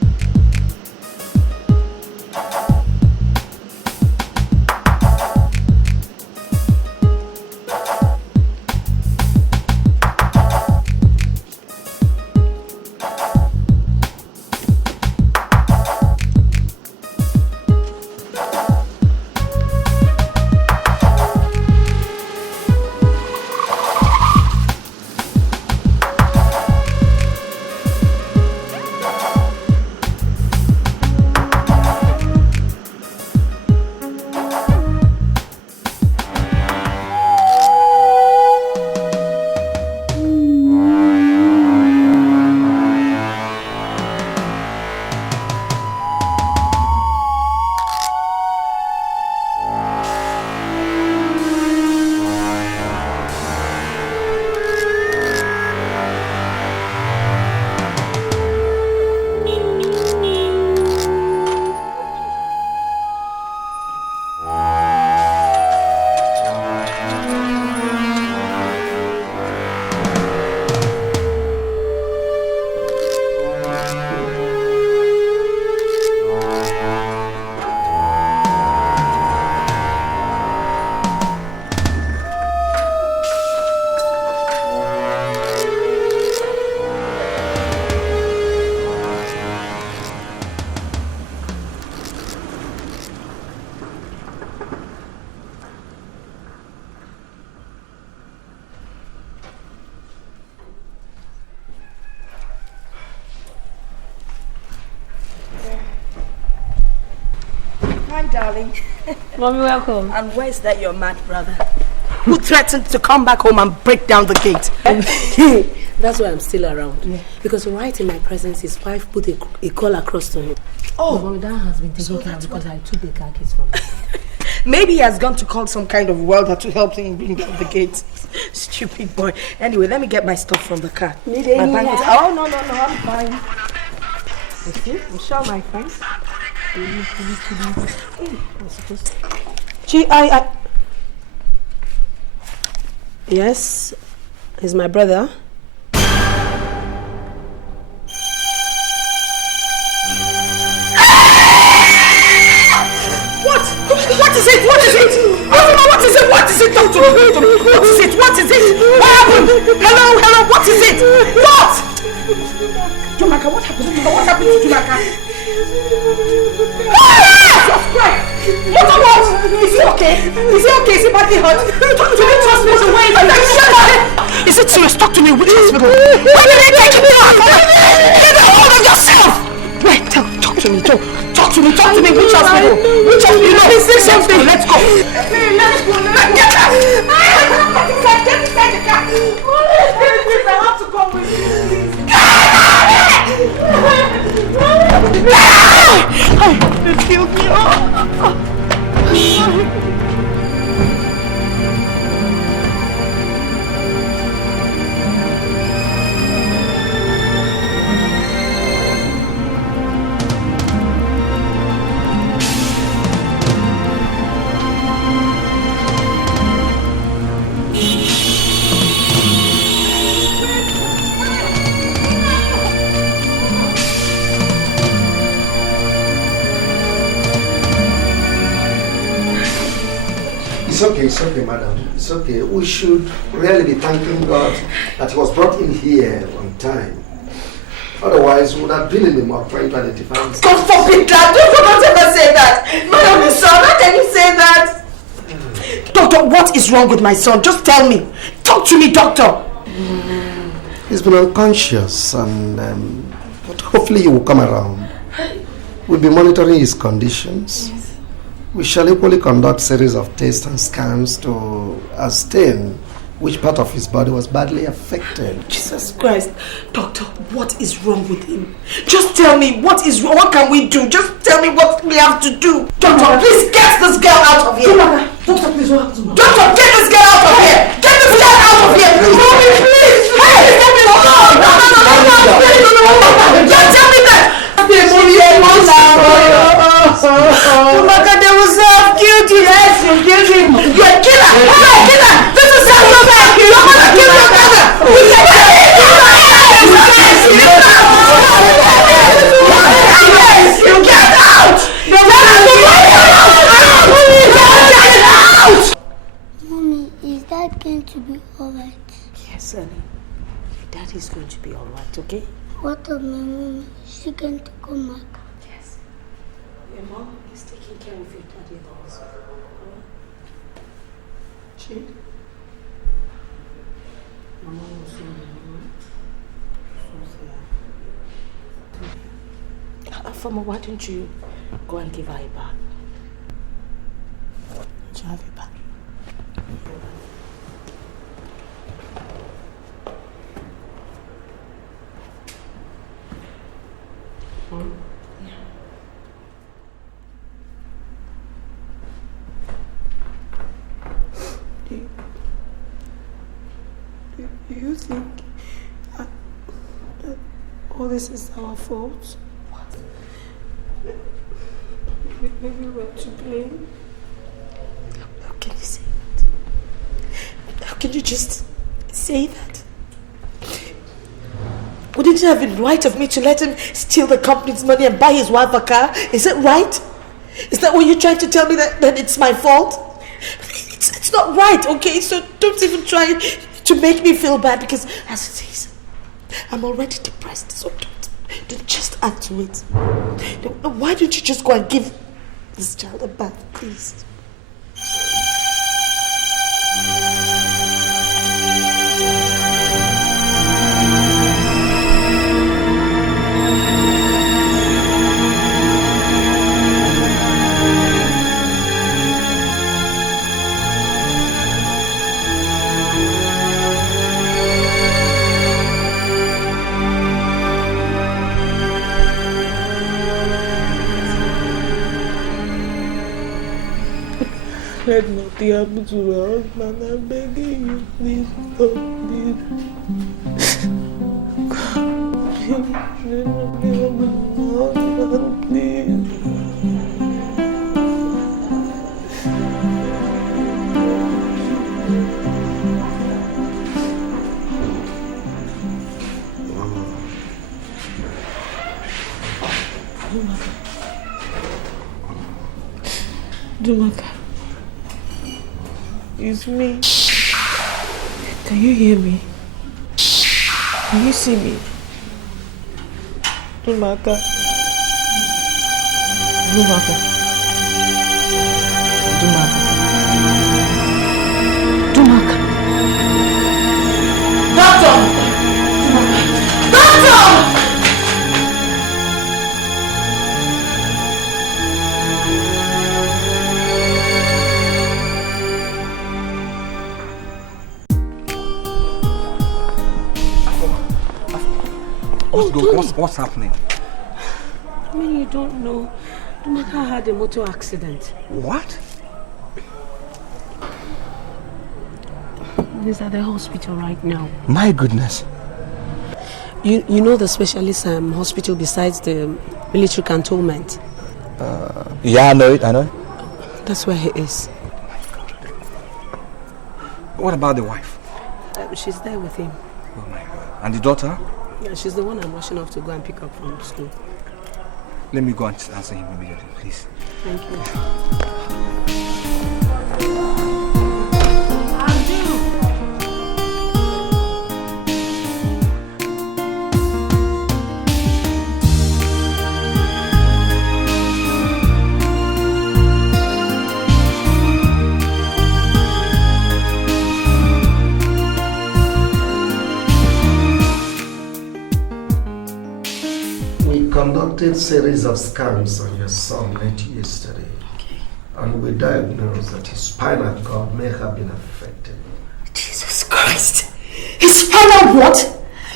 Hi, darling. Mommy, welcome. And where's that your mad brother? who threatened to come back home and break down the gate. That's why I'm still around. Yeah. Because right in my presence, his wife put a call across to him. Oh, but that has been taken care of because I took the car keys from him. Maybe he has gone to call some kind of welder to help him bring down the gate. Stupid boy. Anyway, let me get my stuff from the car. Need any my help? Oh, no, I'm fine. Okay, Michelle, my friend. I Yes, he's my brother. What is it? What is it? What is it? What is it? Talk to me. What is it? What is it? What happened? Hello, what is it? What? Jumaka, what happened? What happened to Jumaka? What? Is he okay? Is he okay? Is he badly hurt? Talk to me, trust me. Shut up! Is it serious? Talk to me. Which hospital? Why did they take him to? Get a hold of yourself! Wait, talk to me. Talk to me. Which hospital? Which hospital? You know, say something. Let's go. Let's go. Get out! Get inside the car. Please, I have to go with you. They killed me. It's okay, madam. It's okay. We should really be thanking God that he was brought in here on time. Otherwise, we would have been in the mud trying to identify him. God forbid that! Don't ever say that! Madam, son, how can you say that? Doctor, what is wrong with my son? Just tell me. Talk to me, doctor. He's been unconscious, and but hopefully he will come around. We'll be monitoring his conditions. We shall equally conduct series of tests and scans to ascertain which part of his body was badly affected. Jesus Christ. Doctor, what is wrong with him? Just tell me what is wrong. What can we do? Just tell me what we have to do. Doctor, please get this girl out of here. Doctor, please, what happened to me? Doctor, get this girl out of here. Get this girl out of here. Mommy, please. Hey, let me go. No. Just tell me that. They will serve guilty. Yes, you killed him. You're a killer. You're a killer. This is how you're back. You're gonna kill your brother. You get out. Mommy, is that going to be alright? Yes, honey. That is going to be alright, okay? What of my mommy? Is she going to come back? Yes. Your mom is taking care of your daddy also. She? Mama was so Fama, why don't you go and give her a bath? She have a bath. Do you think all this is our fault? What? Maybe we're to blame. How can you say that? How can you just say that? Wouldn't it have been right of me to let him steal the company's money and buy his wife a car? Is it right? Is that what you're trying to tell me, that it's my fault? It's not right, okay? So don't even try to make me feel bad, because as it is, I'm already depressed. So don't just add to it. Why don't you just go and give this child a bath, please? Let nothing happen to my husband. I'm begging you, please stop this. Please, let nothing happen to my husband, please. Dumaka, it's me. Can you hear me? Can you see me? Dumaka. Dumaka. Dumaka. Dumaka. Doctor! Dumaka. Doctor! What's happening? I mean, you don't know. Dumaka had a motor accident. What? He's at the hospital right now. My goodness. You know the specialist hospital besides the military cantonment? Yeah, I know it, I know. That's where he is. What about the wife? She's there with him. Oh my God. And the daughter? Yeah, she's the one I'm rushing off to go and pick up from school. Let me go and answer him immediately, please. Thank you. Conducted series of scans on your son late yesterday, and we diagnosed that his spinal cord may have been affected. Jesus Christ! His spinal what?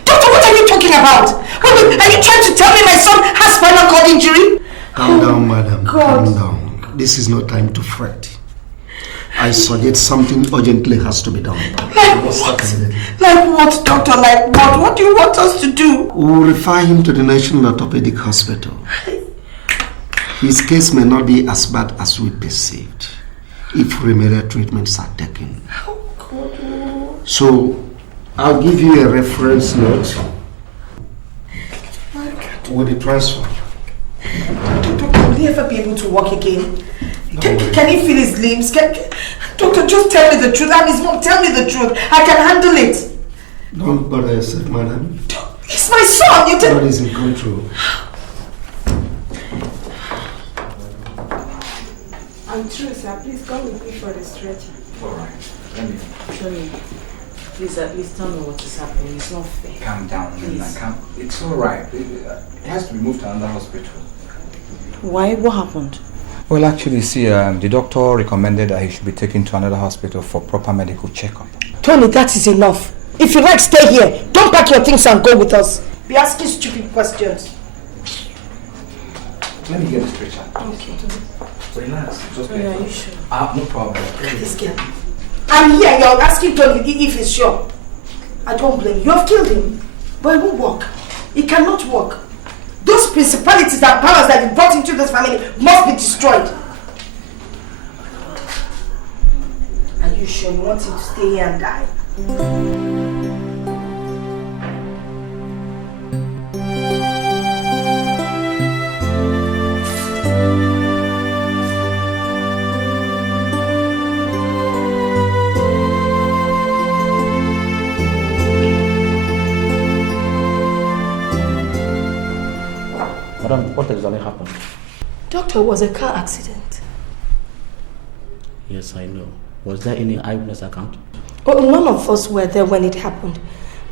Doctor, what are you talking about? Wait, are you trying to tell me my son has spinal cord injury? Calm down, madam. Calm down. This is no time to fret. I suggest something urgently has to be done. Like what? Like what, doctor? Like what? What do you want us to do? We'll refer him to the National Orthopedic Hospital. His case may not be as bad as we perceived if remedial treatments are taken. Oh, God. So, I'll give you a reference note with the transfer. Doctor, will he ever be able to walk again? Can he feel his limbs? Doctor, just tell me the truth. I'm his mom. Tell me the truth. I can handle it. Don't bother yourself, madam. He's my son. You tell God is in control. I'm true, sir. Please come with me for the stretcher. All right. Let me. Sorry. Please, at least tell me what is happening. It's not fair. Calm down. Please. It's all right. It has to be moved to another hospital. Why? What happened? Well, actually, see, the doctor recommended that he should be taken to another hospital for proper medical checkup. Tony, that is enough. If you like, stay here. Don't pack your things and go with us. Be asking stupid questions. Let me get the stretcher. Okay. Relax. Just are you sure? No problem. This girl. I'm here. You're asking Tony if he's sure. I don't blame you. You have killed him. But it won't work. It cannot work. Those principalities and powers that you brought into this family must be destroyed. Are you sure you want him to stay here and die? Madam, what exactly happened? Doctor, it was a car accident. Yes, I know. Was there any eyewitness account? Oh, none of us were there when it happened.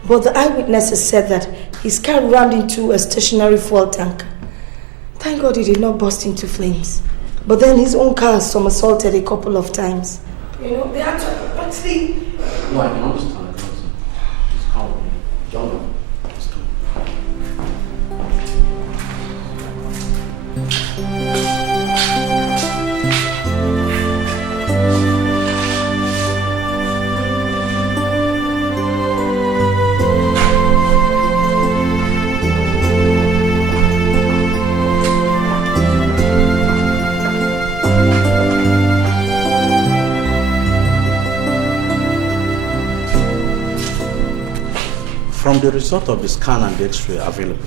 But the eyewitnesses said that his car rammed into a stationary fuel tanker. Thank God he did not burst into flames. But then his own car somersaulted a couple of times. You know, they had to actually... No, I can understand. Just calm. Don't know. Just calm. From the result of the scan and the x-ray available,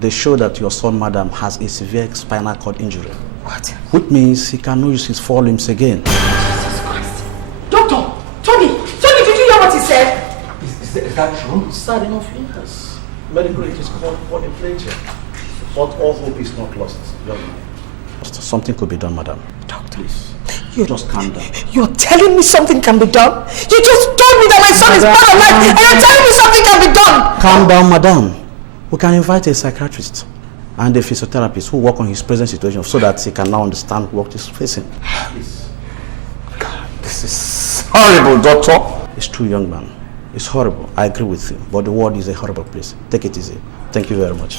they show that your son, madam, has a severe spinal cord injury. What? Which means he cannot use his forelimbs again. Jesus Christ. Doctor! Tony, did you hear what he said? Is that true? Sad enough, yes. Medically, it is called manipulative. But all hope is not lost, young man. Something could be done, madam. Doctor. Please, you just calm down. You're telling me something can be done? You just told me that my son is paralyzed and you're telling me something can be done! Calm down, madam. We can invite a psychiatrist and a physiotherapist who work on his present situation so that he can now understand what he's facing. Please. God, this is horrible, doctor. It's true, young man. It's horrible. I agree with you. But the world is a horrible place. Take it easy. Thank you very much.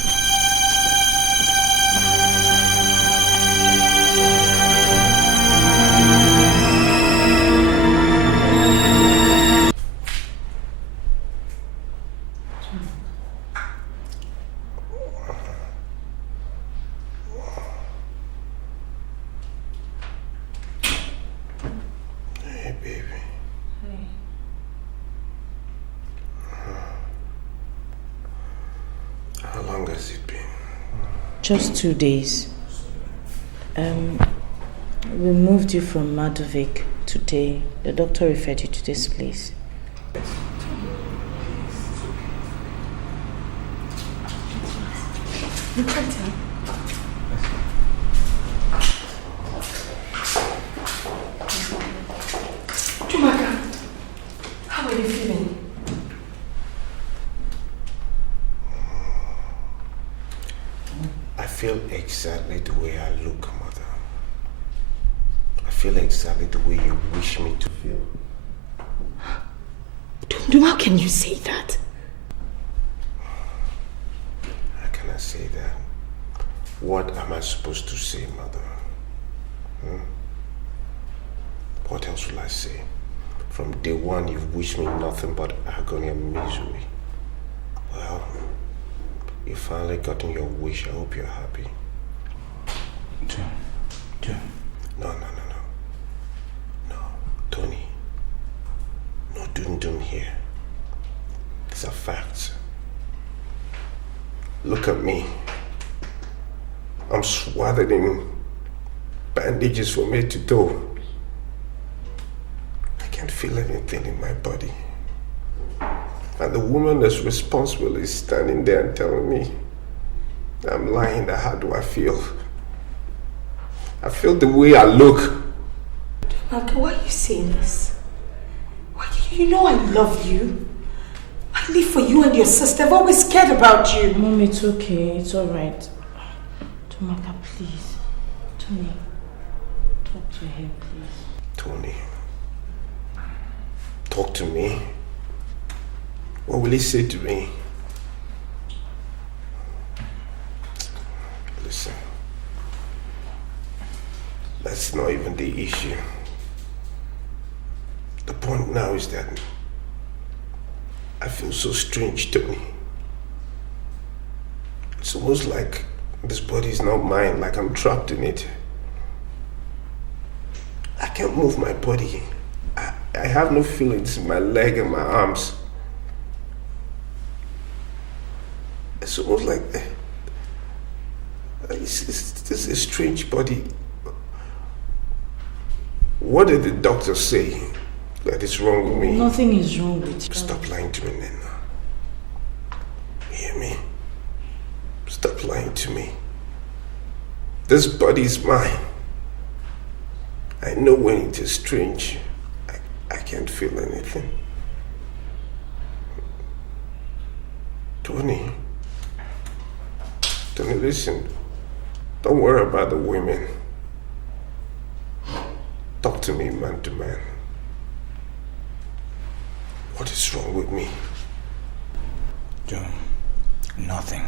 Just 2 days. We moved you from Madovic today. The doctor referred you to this place. You can't tell. Chumaka, how are you feeling? I feel exactly the way I look, Mother. I feel exactly the way you wish me to feel. Dundum, how can you say that? How can I say that? What am I supposed to say, Mother? What else will I say? From day one, you've wished me nothing but agony and misery. Well, you finally gotten your wish. I hope you're happy. John. No. No, Tony. No dum here. These are facts. Look at me. I'm swathed in bandages from head to toe. I can't feel anything in my body. And the woman that's responsible is standing there and telling me I'm lying. How do I feel? I feel the way I look. Mark, why are you saying this? Why, you know I love you. I live for you and your sister. I've always cared about you. Mom, it's okay. It's all right. Tomaka, please. Tony, talk to him, please. Tony, talk to me? What will he say to me? Listen, that's not even the issue. The point now is that I feel so strange, Tony. It's almost like this body is not mine, like I'm trapped in it. I can't move my body. I have no feelings in my leg and my arms. It's almost like it's a strange body. What did the doctor say that is wrong with me? Nothing is wrong with you. Stop lying to me, Nena. You hear me? Stop lying to me. This body is mine. I know when it is strange. I can't feel anything. Tony, listen. Don't worry about the women. Talk to me man to man. What is wrong with me? John, nothing.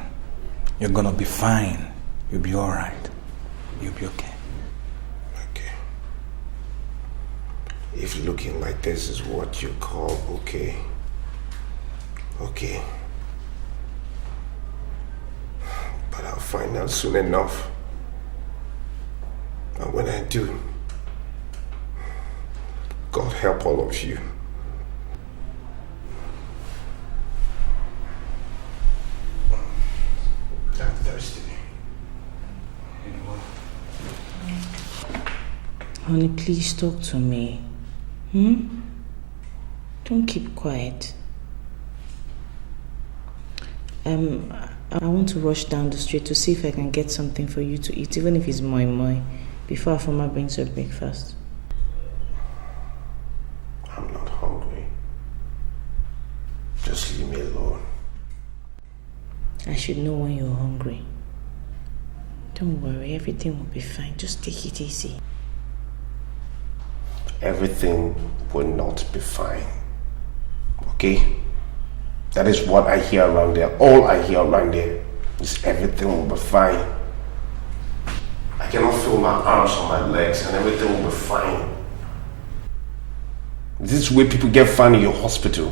You're gonna be fine. You'll be all right. You'll be okay. Okay. If looking like this is what you call okay. Okay. But I'll find out soon enough. And when I do, God help all of you. Honey, please talk to me. Don't keep quiet. I want to rush down the street to see if I can get something for you to eat, even if it's moi moi, before Afoma brings your breakfast. I'm not hungry. Just leave me alone. I should know when you're hungry. Don't worry, everything will be fine. Just take it easy. Everything will not be fine. Okay? That is what I hear around there. All I hear around there is everything will be fine. I cannot feel my arms or my legs and everything will be fine. This is where people get fine in your hospital.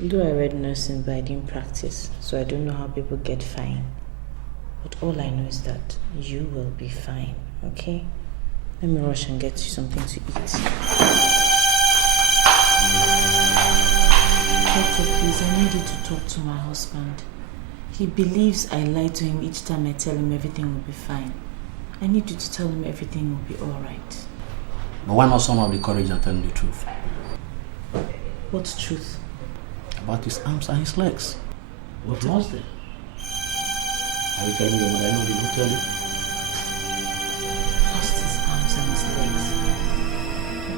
Though I read nursing, but I didn't practice, so I don't know how people get fine. But all I know is that you will be fine, okay? Let me rush and get you something to eat. Doctor, please, I need you to talk to my husband. He believes I lie to him each time I tell him everything will be fine. I need you to tell him everything will be alright. But why not someone have the courage and tell him the truth? What truth? About his arms and his legs. What was there? Are you telling your mother? I know they don't tell you. Lost his arms and his legs.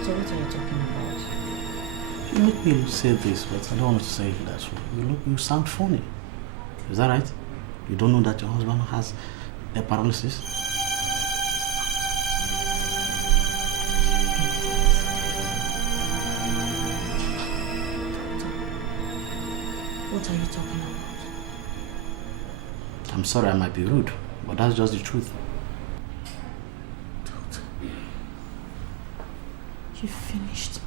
Doctor, what are you talking about? You make me say this, but I don't want to say it that way. You sound funny. Is that right? You don't know that your husband has a paralysis? What are you talking about? I'm sorry I might be rude, but that's just the truth. Doctor, you finished me.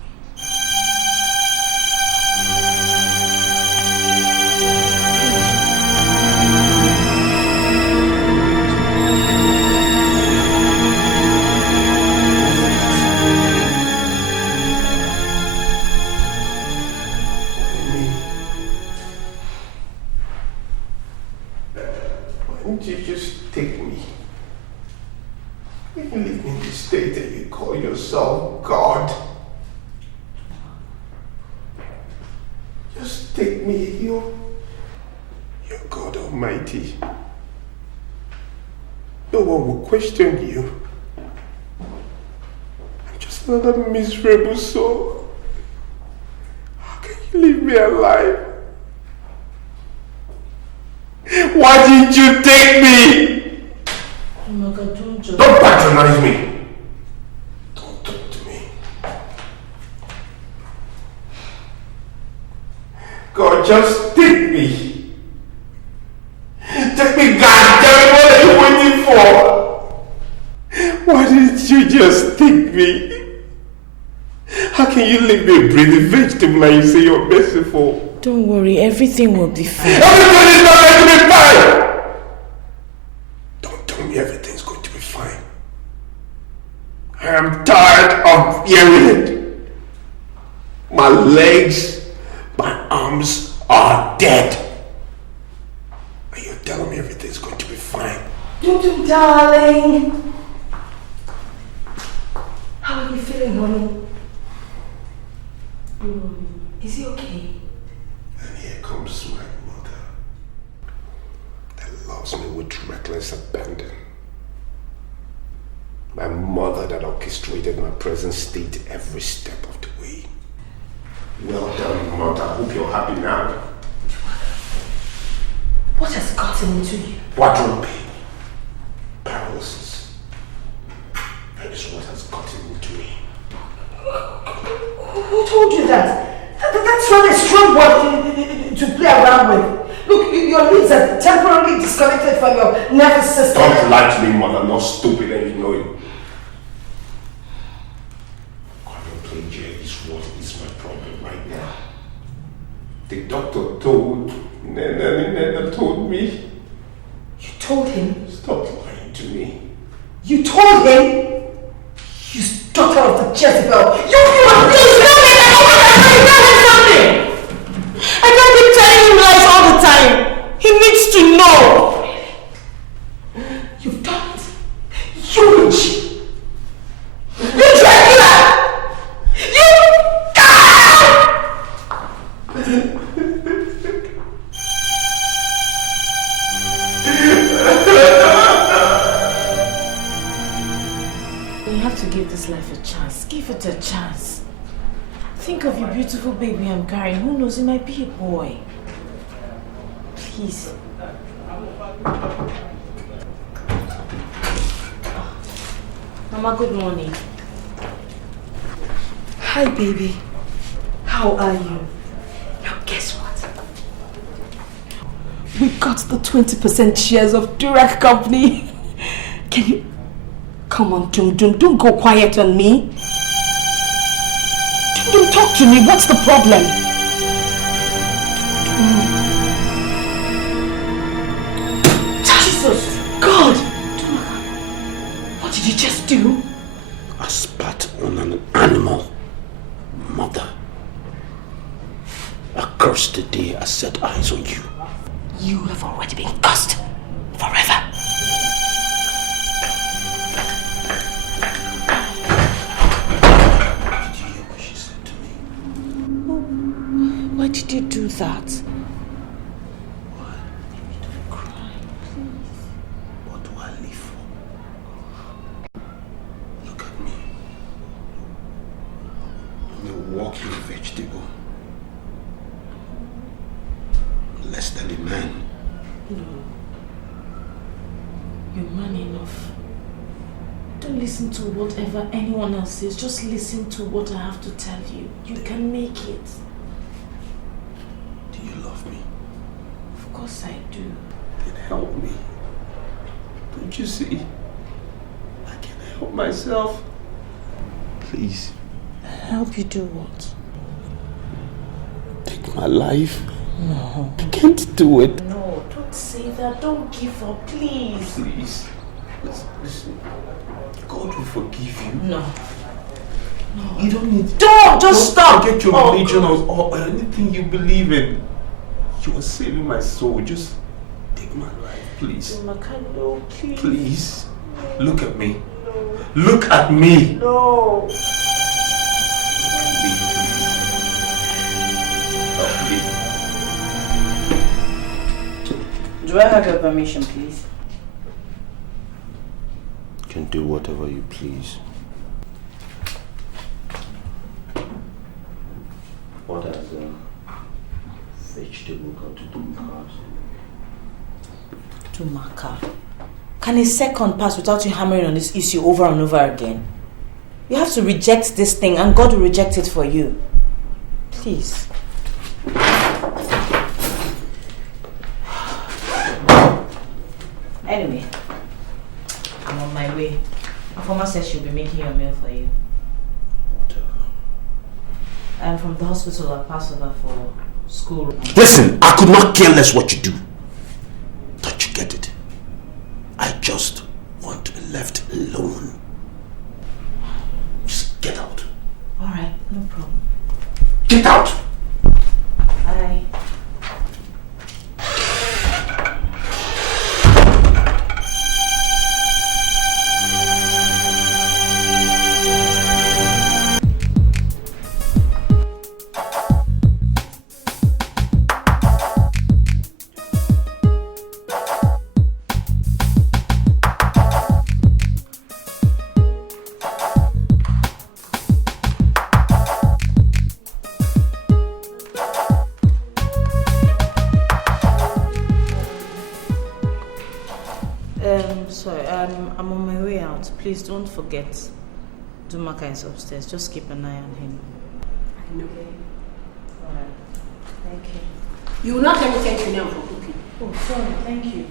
Question you. I'm just another miserable soul. How can you leave me alive? Why did you take me? Don't patronize me. Don't talk to me. God, just take me. Take me, God. Tell me, what are you waiting for? Why didn't you just take me? How can you leave me a breathing vegetable and you say you're merciful? Don't worry, everything will be fine. Everything is not going to be fine! Don't tell me everything's going to be fine. I am tired of hearing it. My legs, my arms are dead. And you're telling me everything's going to be fine. Dudu, darling. How are you feeling, honey? Is he okay? And here comes my mother that loves me with reckless abandon. My mother that orchestrated my present state every step of the way. Well done, mother. I hope you're happy now. What has gotten into you? Quadruple pain. Paralysis. That is what has gotten into me. Who told you that? That's not a strong word to play around with. Look, your limbs are temporarily disconnected from your nervous system. Don't lie to me, mother. I'm not stupid and you know it. Quadriplegia is what is my problem right now. The doctor told Nana told me. You told him? Stop lying to me. You told him? You daughter of the Jezebel. You please tell me something. I can't keep telling him lies all the time. He needs to know. You've done it. You witch. chance. Give it a chance. Think of your beautiful baby I'm carrying. Who knows, it might be a boy. Please. Mama, good morning. Hi, baby. How are you? Now, guess what? We got the 20% shares of Durac Company. Can you... Come on, don't go quiet on me. Don't talk to me. What's the problem? Jesus! God! What did you just do? I spat on an animal. Mother. I cursed the day I set eyes on you. You have already been cursed forever. Did you hear what she said to me? Why did you do that? Why? Don't cry, please. What do I live for? Look at me. I'm a walking vegetable. Less than a man. No. You're man enough. Don't listen to whatever anyone else says. Just listen to what I have to tell you. You can make it. Do you love me? Of course I do. Then help me. Don't you see? I can help myself. Please. Help you do what? Take my life. No. I can't do it. No, don't say that. Don't give up, please. Please. Listen. God will forgive you. No. No. You don't need... Just stop! Forget your religion or anything you believe in. You are saving my soul. Just take my life, please. Makando, please. Please. Look at me. No. Look at me. No. Help me. Do I have your permission, please? You can do whatever you please. What has a vegetable got to do with cars? To Maka. Can a second pass without you hammering on this issue over and over again? You have to reject this thing and God will reject it for you. Please. Anyway, I'm on my way. My former says she'll be making your meal for you. Whatever. And from the hospital, I pass over for school. Listen, I could not care less what you do. Don't you get it? I just want to be left alone. Just get out. Alright, no problem. Get out! Bye. I'm on my way out. Please don't forget. Dumaka is upstairs. Just keep an eye on him. Okay. Alright. Thank you. You will not let me thank you now for cooking. Oh, sorry. Thank you.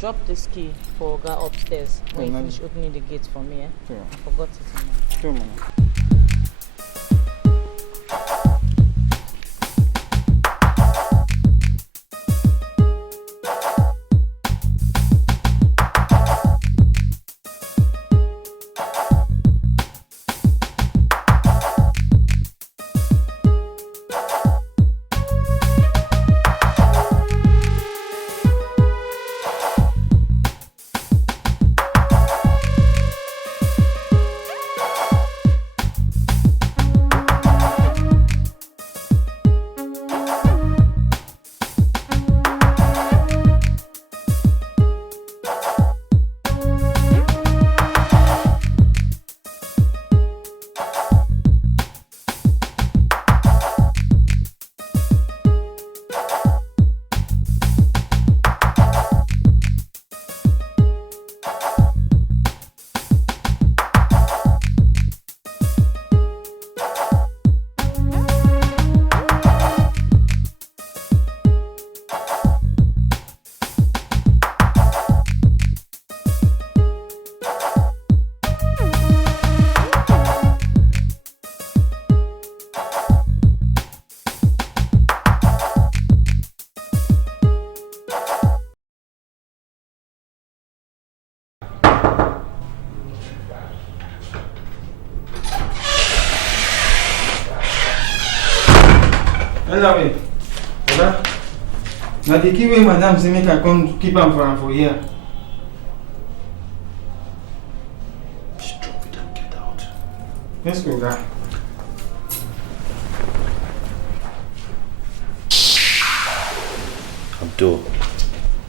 Drop this key for Oga upstairs when you finish opening the gate for me. Sure. I forgot it in my bag. Sure, man. Anyway, okay? Now the key way madam say make I come keep am for here. Just drop it and get out. Let's go, guy. Abdul.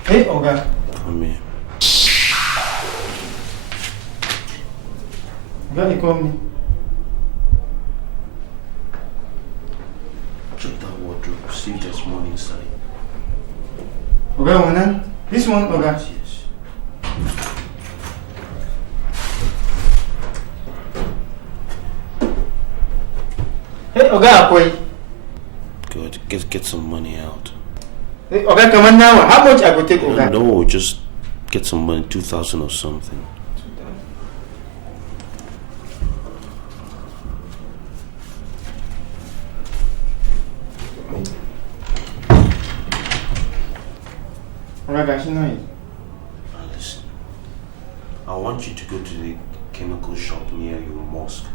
Hey, Oga. Come here. Oga, you call me. Check that wardrobe. See if there's money inside. Oga, one. This one, Oga. Yes. Hey, Oga, boy. Good. Get some money out. Hey, Oga, come on now. How much I go take, Oga? No, just get some money, 2,000 or something. Listen, I want you to go to the chemical shop near your mosque.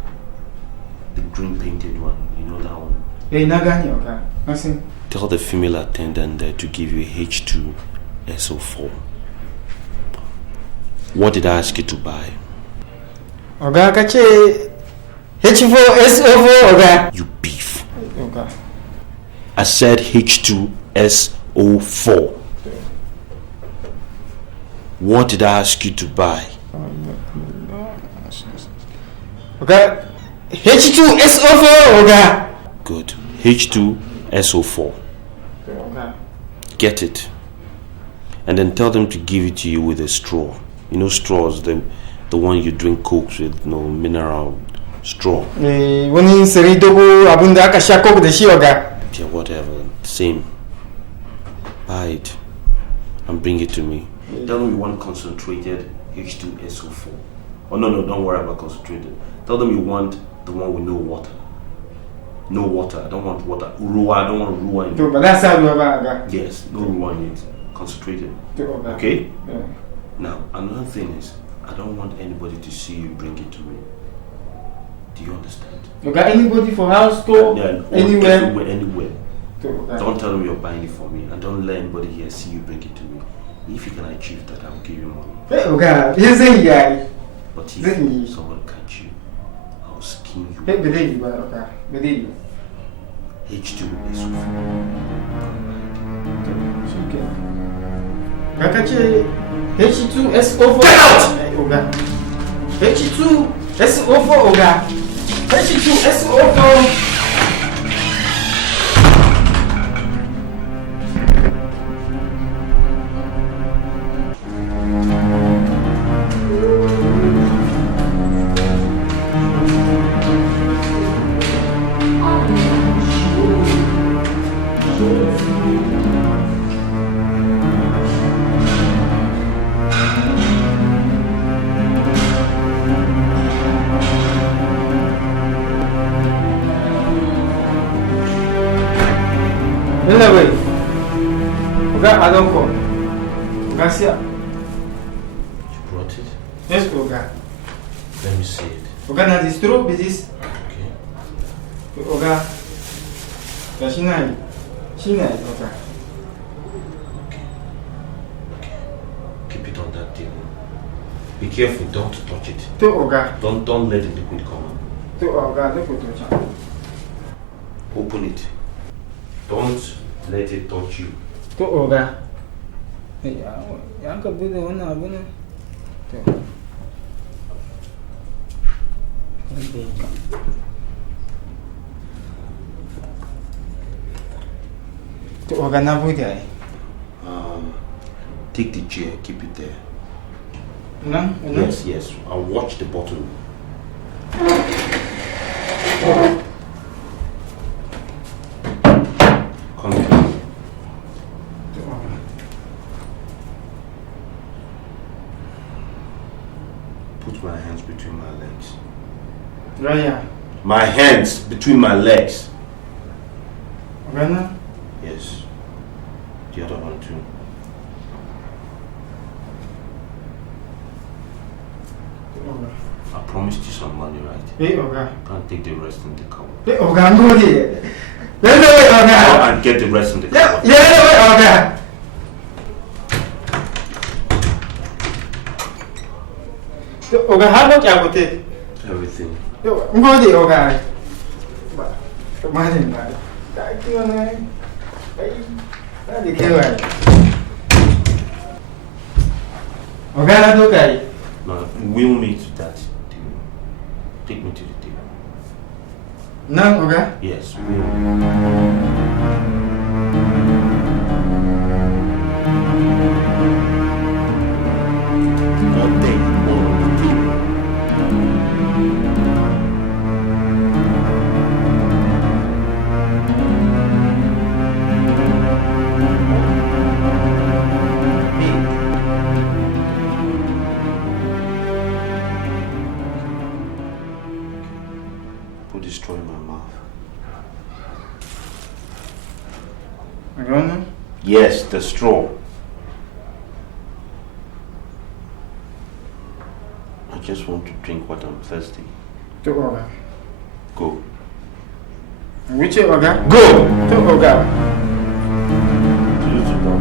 The green painted one, you know that one? Hey, Nagani, okay. Listen. Tell the female attendant there to give you H2SO4. What did I ask you to buy? Oga, kache H4SO4, Oga. You beef. Oga. I said H2SO4. What did I ask you to buy? Oga, H2SO4, Oga. Good. H2SO4. Oga. Get it. And then tell them to give it to you with a straw. You know straws, the one you drink cokes with, no mineral straw. Wani seridogo abunda aka sha coke da shi, Oga. Yeah, whatever. Same. Buy it and bring it to me. Tell them you want concentrated H2SO4. Oh no, don't worry about concentrated. Tell them you want the one with no water. No water. I don't want water. Ruwa. I don't want ruwa in it. But that's how Oga. Yes, no ruwa in it. Concentrated. Okay? Yeah. Now, another thing is, I don't want anybody to see you bring it to me. Do you understand? Oga, anybody for house, store, anywhere? Anywhere. Don't tell them you're buying it for me, and don't let anybody here see you bring it to me. If you can achieve that, I'll give you money. Hey, Oga, you say yeah. But if someone catch you, I'll skin you. Hey, believe you, Oga. Believe you. H2SO4. Okay. Kakache H2SO4. Get out! Oga. H2SO4, Oga. H2SO4. Anyway, Oga, I don't call. Oga, see ya. You brought it? Yes, Oga. Let me see it. Oga, now this true business. Okay. Oga, Shinai, Oga. Okay. Keep it on that table. Be careful, don't touch it. To Oga. Don't let the liquid come out. To Oga, don't touch it. Open it. Don't let it touch you. To Oga. Hey, yang ka bude wannan abu ne. To. To Oga na bude ai. Take the chair, keep it there. No? Yes. I'll watch the bottle. Come here. Put my hands between my legs. Raya. My hands between my legs. Rana? Yes. The other one too. I promised you some money, right? Hey, Oga. Can't take the rest in the car. Hey, Oga, no. Oga. and get the rest in the car. Yeah, okay. How much I will take? Everything. I'm going to okay. Imagine that. Okay, that's okay. No, we'll meet that deal. Take me to the deal. No, okay? Yes, all day. Destroy my mouth. Again? Yes, the straw. I just want to drink what I'm thirsty. To Oga. Go. Which Oga? Go! To Oga. You to go.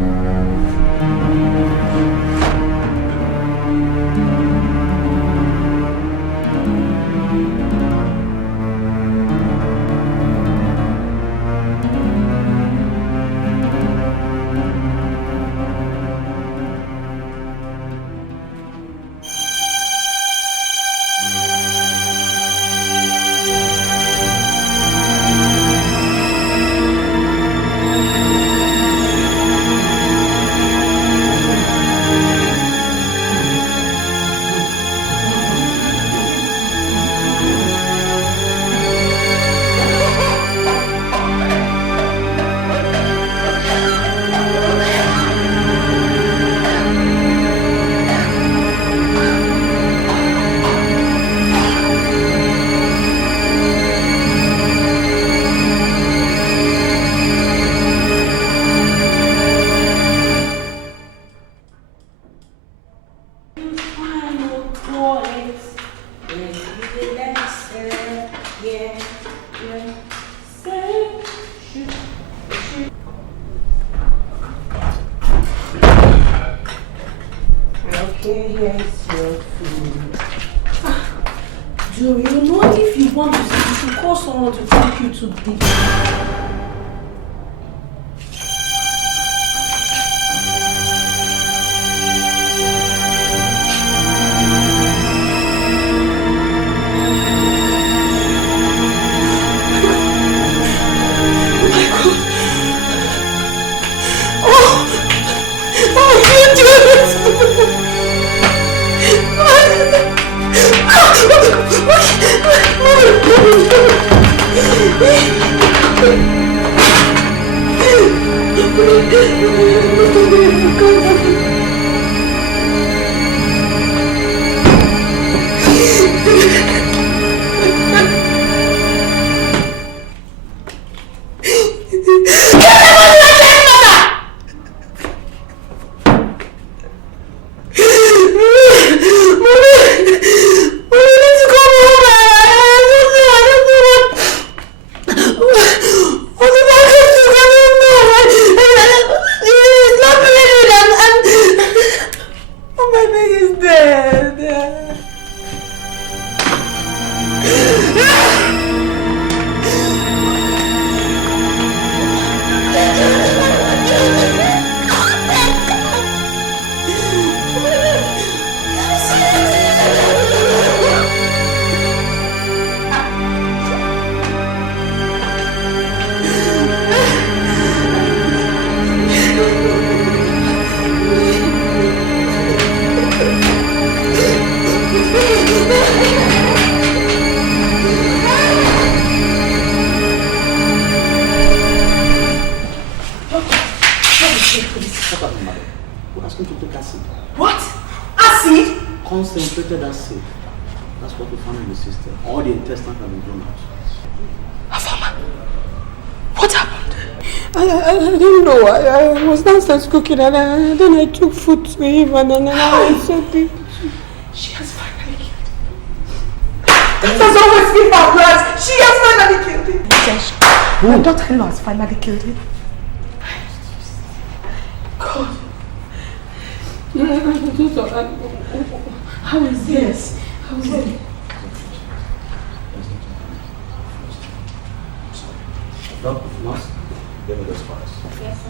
Concentrated acid. That's what we found in the system. All the intestines have been blown out. Afama, what happened? I don't know. I was downstairs cooking and then I took food to him and then I was so big. She has finally killed him. That has always been our plans. She has finally killed him. My daughter-in-law has finally killed him. God. How is this? How is it? No, must. Give me those files. Yes, sir.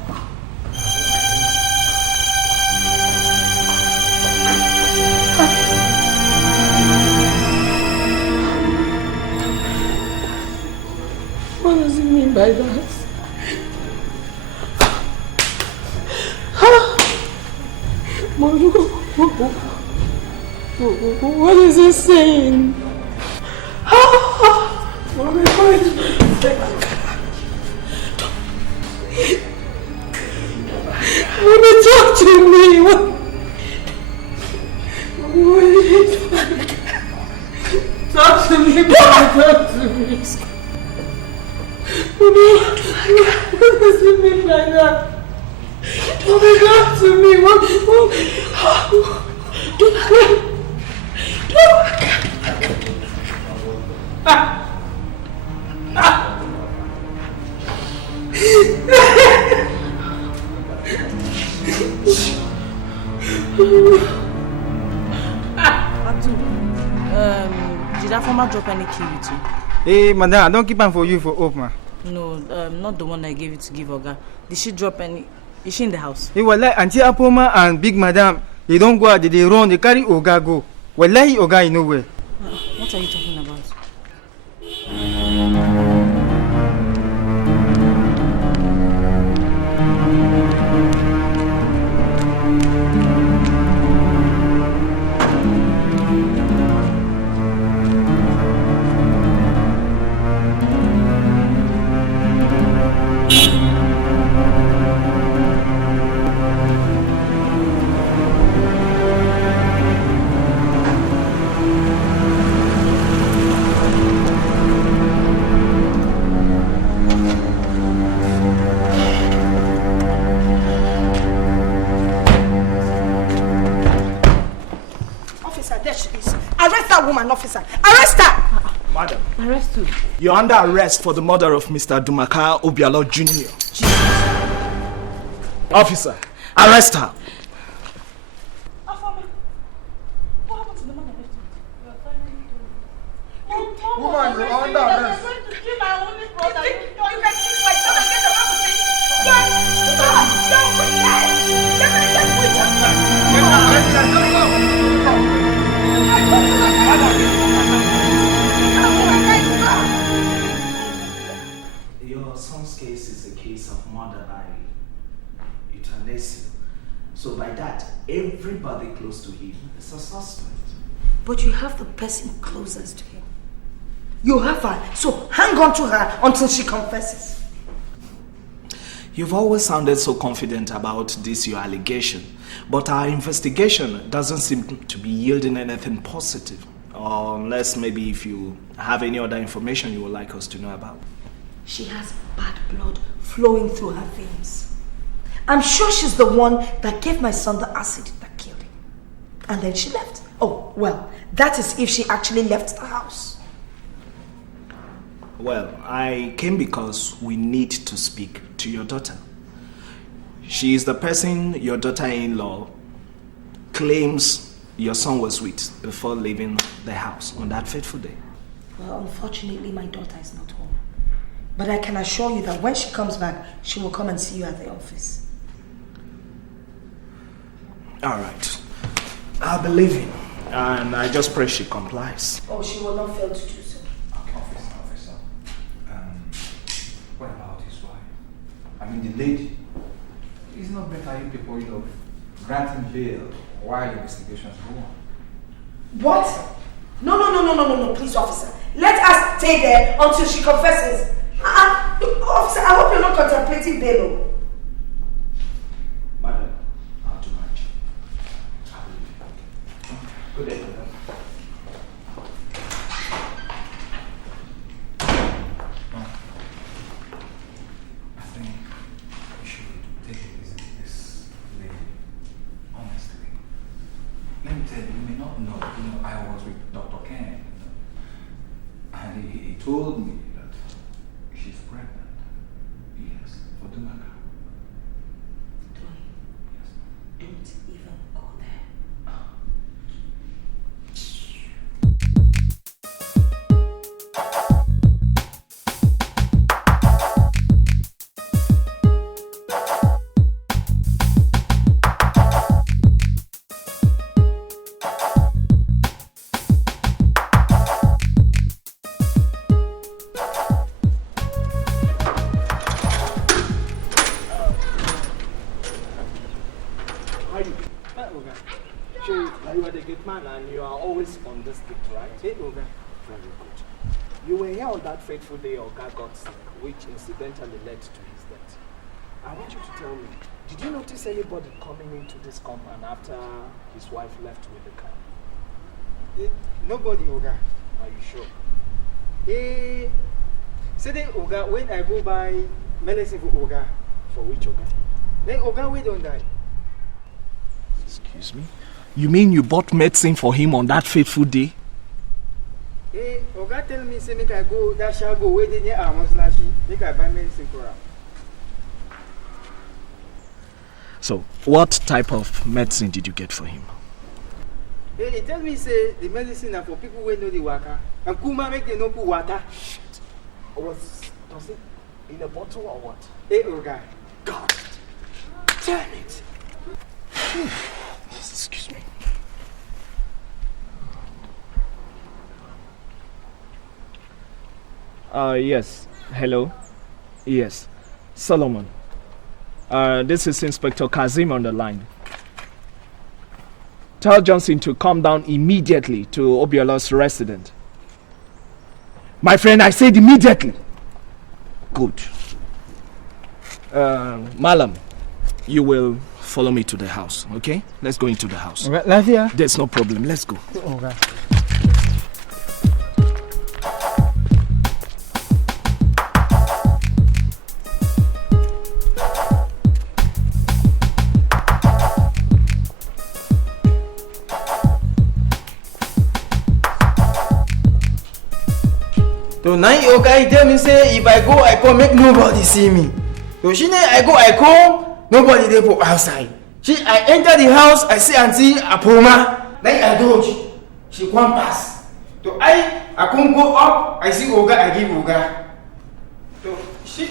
What does it mean by that? What is he saying? Mommy, talk to me. Talk to me. Talk to me. What does it mean by that? Mommy, talk to me. What? Did that former drop any key with you? Hey, madam, I don't keep them for you for hope, ma. No, not the one I gave you to give Oga. Did she drop any? Is she in the house? Hey, well, like Auntie Apoma and Big Madam, they don't go out, they run, they carry Oga go. Wallahi, Oga is nowhere. What are you talking about? Woman, officer. Arrest her! Madam. Arrest who? You're under arrest for the murder of Mr. Dumaka Obialo Jr. Officer, arrest her. Woman, you're under arrest. Your son's case is a case of murder by euthanasia. So by that, everybody close to him is a suspect. But you have the person closest to him. You have her, so hang on to her until she confesses. You've always sounded so confident about this your allegation, but our investigation doesn't seem to be yielding anything positive. Unless maybe if you have any other information you would like us to know about. She has bad blood flowing through her veins. I'm sure she's the one that gave my son the acid that killed him. And then she left. Oh, well, that is if she actually left the house. Well, I came because we need to speak to your daughter. She is the person your daughter-in-law claims your son was with before leaving the house on that fateful day. Well, unfortunately, my daughter is not home. But I can assure you that when she comes back, she will come and see you at the office. All right. I believe you. And I just pray she complies. Oh, she will not fail to do so. Okay, officer. What about his wife? I mean, the lady. It's not better you people, granting bail while the investigations go on. What? No, please, officer. Let us stay there until she confesses. Officer, I hope you're not contemplating bail. Madam, I'll do my job. Good day, madam. I think we should take it easy with this lady. Honestly. Let me tell you, you may not know, I was with Dr. Ken. And he told me that she's pregnant. Oga. Sure, you are the good man and you are always on the stick, right? Hey, Oga. Very good. You were here on that fateful day Oga got sick, which incidentally led to his death. I want you to tell me, did you notice anybody coming into this compound after his wife left with the car? Nobody, Oga. Are you sure? Say Oga, when I go by medicine for Oga. For which Oga? Then Oga, we don't die. Excuse me? You mean you bought medicine for him on that fateful day? Hey, Oga tell me, say make I go, that shall go where they near Amos Lashi, make I buy medicine for her. So, what type of medicine did you get for him? Hey, he tell me, say, the medicine are for people who know the waka. And Kuma make them no put water. Shit. Was it in a bottle or what? Hey, Oga. God. Damn it. Excuse me. Yes. Hello. Yes. Solomon. This is Inspector Kazim on the line. Tell Johnson to come down immediately to Obiola's residence. My friend, I said immediately. Good. Malam, you will follow me to the house, okay? Let's go into the house. Lafia? There's no problem. Let's go. Okay. So now Oga tell me say if I go, I come make nobody see me. So she I come, nobody there for outside. I enter the house, I see Auntie Apoma. Then I dodge. She come pass. So I come go up, I see Oga, I give Oga. So she.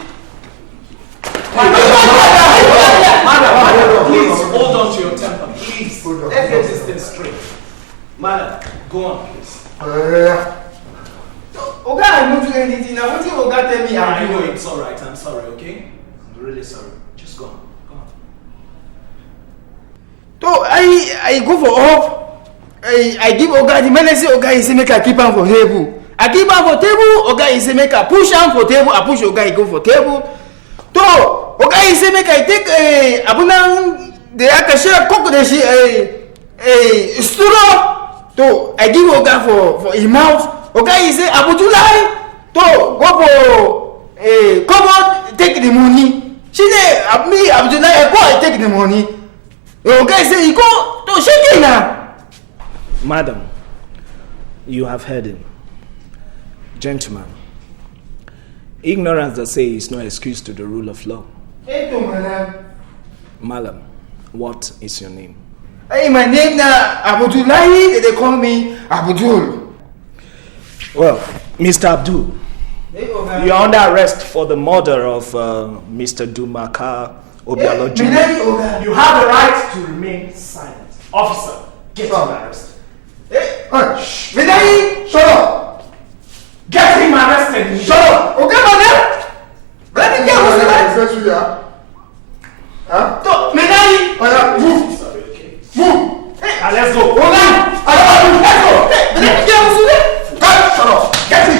Madam, please hold on to your temper. Please. Let's get this thing straight. Madam, go on, please. Oga, I don't do anything. Now, what did Oga tell me? I know it's alright. I'm sorry, okay? I'm really sorry. Just go on. Go on. So I go for up. I give Oga the medicine. Oga he say make I keep him for table. I keep him for table. Oga he say make I push him for table. I push Oga he go for table. So Oga he say make I take abuna the akasha cook the stool. So I give Oga for his mouth. Okay, he say Abudulai to go for come on, take the money. She say me Abudulai I go and take the money. Okay, say he go to shake now. Madam, you have heard him. Gentlemen, ignorance, they say, is no excuse to the rule of law. Hey, madam. Madam, what is your name? Hey, my name na Abudulai. They call me Abudul. Well, Mr. Abdul, you're under arrest for the murder of Mr. Dumaka Obialo Jr. You have the right to remain silent. Officer, get him arrested. Hey, shut up! Get him arrested! Shut up! Okay, madam? Let me get what's huh? Move! Sorry, okay. Move! Hey, let's go! Let's go! Hey, let me get what's shut up! Get me!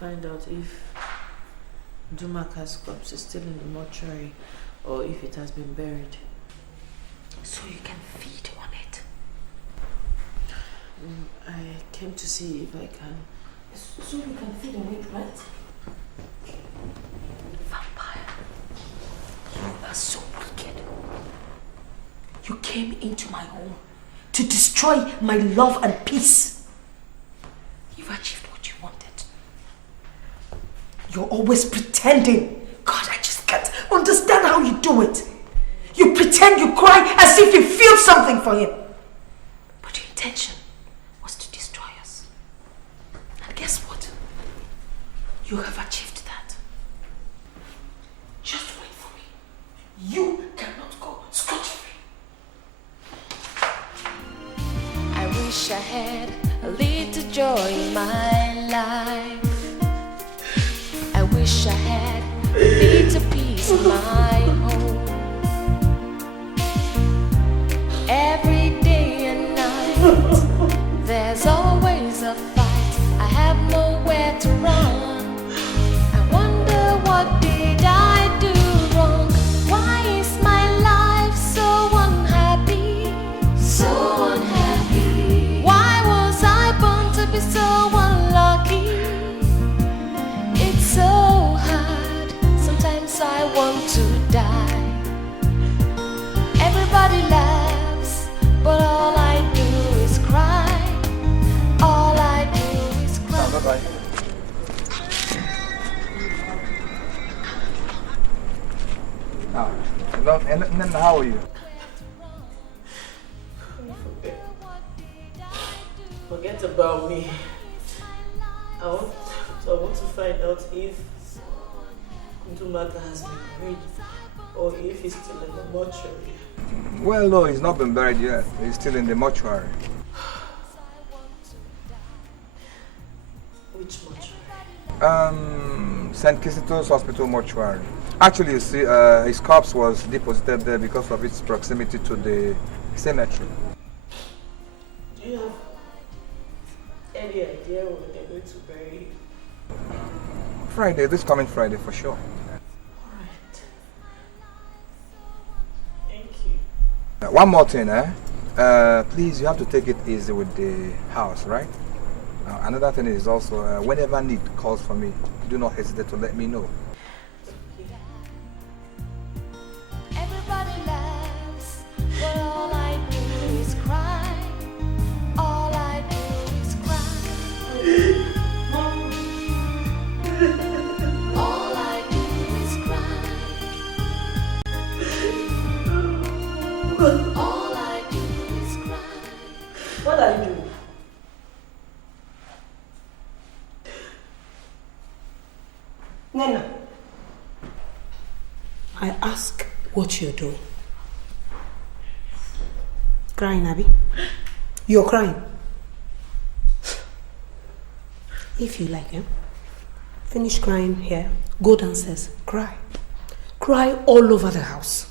Find out if Dumaka's corpse is still in the mortuary or if it has been buried. So you can feed on it. I came to see if I can. So you can feed on it, right? Vampire. You are so wicked. You came into my home to destroy my love and peace. You've achieved what you wanted. You're always pretending. God, I just can't understand how you do it. You pretend you cry as if you feel something for him. But your intention was to destroy us. And guess what? You have achieved that. Just wait for me. You cannot go scot-free. I wish I had a little joy in my life. I wish I had a little peace in my home. Every day and night, there's always a fight. I have nowhere to run. I wonder what did I do wrong? Why is my life so unhappy? So unhappy. Why was I born to be so unlucky? It's so hard. Sometimes I want to die. Everybody laughs, but all I do is cry. All I do is cry. Bye-bye. And then how are you? Forget about me. I want to find out if Ndumaka has been buried or if he's still in the mortuary. Well, no, he's not been buried yet. He's still in the mortuary. Which mortuary? St. Kizito's Hospital mortuary. Actually, you see, his corpse was deposited there because of its proximity to the cemetery. Do you have any idea when they're going to bury him? Friday, this coming Friday for sure. Alright. Thank you. One more thing, please, you have to take it easy with the house, right? Another thing is also, whenever need calls for me, do not hesitate to let me know. Everybody laughs, but all I do is cry. All I do is cry. All I do is cry. All I do is cry. What are you doing? Nena, I ask what you're doing. Crying, Abby? You're crying. If you like, finish crying here, go downstairs, cry. Cry all over the house.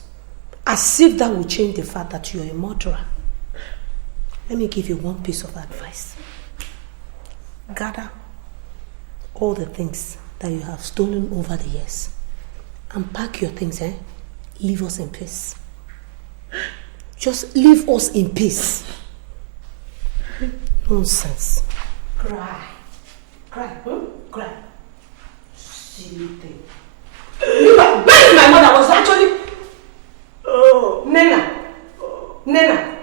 As if that will change the fact that you're a murderer. Let me give you one piece of advice. Gather all the things that you have stolen over the years and pack your things, leave us in peace. Just leave us in peace. Nonsense. Cry. Cry. Cry. Silly thing. Where is my mother? Was actually... Oh. Nena. Nena.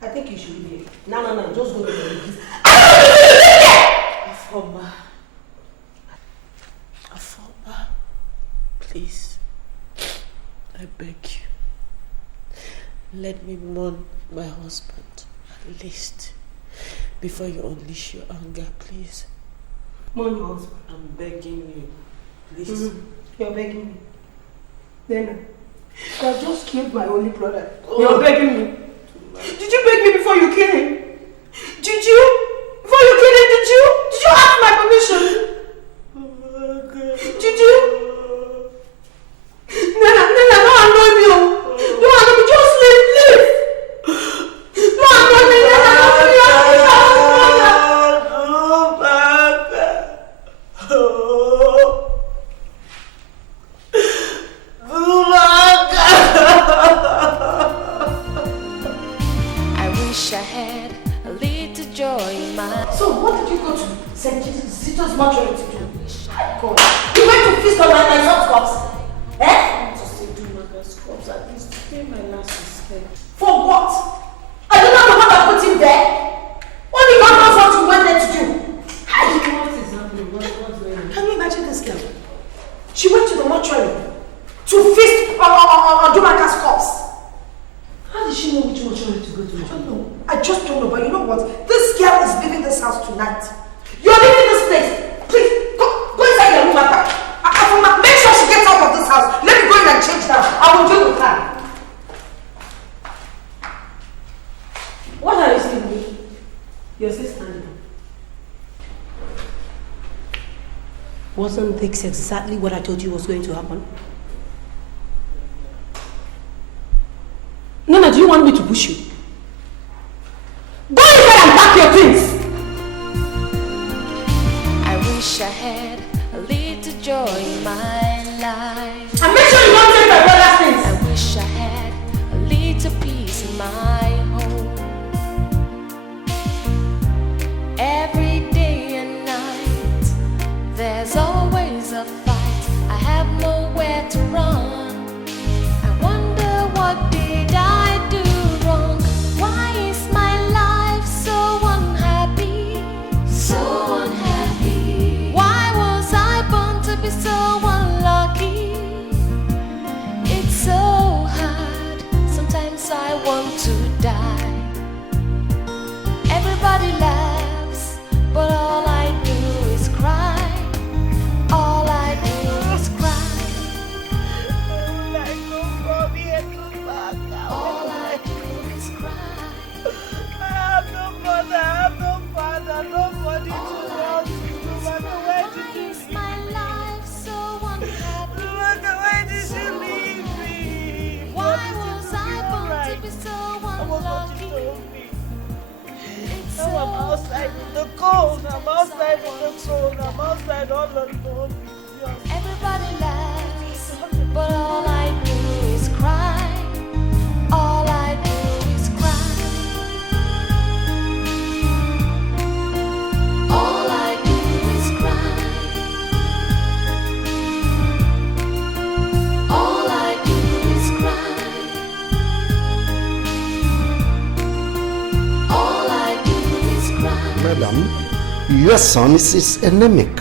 I think you should be here. No. Just go to the room. Afoma. Please. I beg you. Let me mourn my husband, at least, before you unleash your anger, please. Mourn your husband? I'm begging you, please. You're begging me? Nena, you have just killed my only brother. Oh. You're begging me? Did you beg me before you killed him? Did you? Before you killed him, did you? Did you ask my permission? Did you? Nena, don't annoy me. Don't annoy me. Just leave. Don't annoy me, Nena. I wish I had a little joy in my... So what did you go to St. Kizito's mortuary to do? God. You went to feast on my son's corpse? Just to do my corpse, at least to pay my last respect. For what? Are you not the one that put him there? Only God knows what you went there to do. What is happening? What's going on? Can you imagine this girl? She went to the mortuary to feast on Dumaka's corpse. How did she know which mortuary to go to? I don't know. I just don't know. But you know what? This girl is leaving this house tonight. You're leaving this place. Please, go inside your room, Martha. Make sure she gets out of this house. Let me go in and change now. I will deal with her. What are you still doing? You're still standing. Wasn't this exactly what I told you was going to happen? Nana, do you want me to push you? Go inside and pack your things! I wish I had a little joy in my life. And make sure you don't take my brother's things! I wish I had a little peace in my home. Every day and night, there's always a fight. I have nowhere to run. I wonder what did I do wrong? Why is my life so unhappy? So unhappy. Why was I born to be so unlucky? It's so hard. Sometimes I want to die. Everybody laughs, but all I do is cry. All I do is cry. All I do is cry. I have no mother, I have no father, nobody to love me. No matter where did you leave me? My life so unhappy. No matter where did you leave me? Why was I born to be so unlucky? Now I'm outside in the cold, I'm outside in the cold, I'm outside all alone. Everybody laughs, but all I do is cry. All I do is cry. All I do is cry. All I do is cry. All I do is cry. Madam, your son is anemic.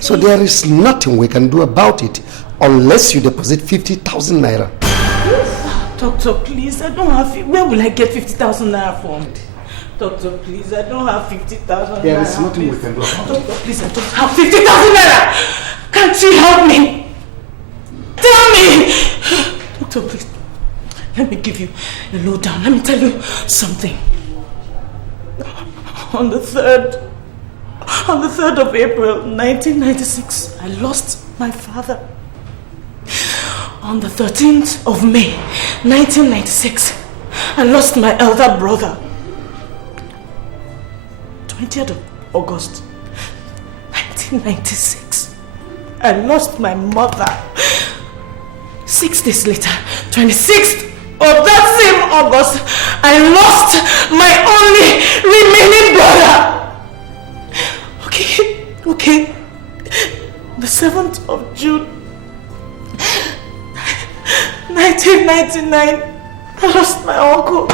So there is nothing we can do about it unless you deposit 50,000 naira. Doctor, please, I don't have... Where will I get 50,000 naira from? Doctor, please, I don't have 50,000 naira. There is nothing we can do about it. Doctor, please, I don't have 50,000 naira. Can't you help me? Tell me! Doctor, please, let me give you a lowdown. Let me tell you something. On the 3rd of April, 1996, I lost my father. On the 13th of May, 1996, I lost my elder brother. 20th of August, 1996, I lost my mother. 6 days later, 26th of that same August, I lost my only remaining brother. Okay. The 7th of June, 1999, I lost my uncle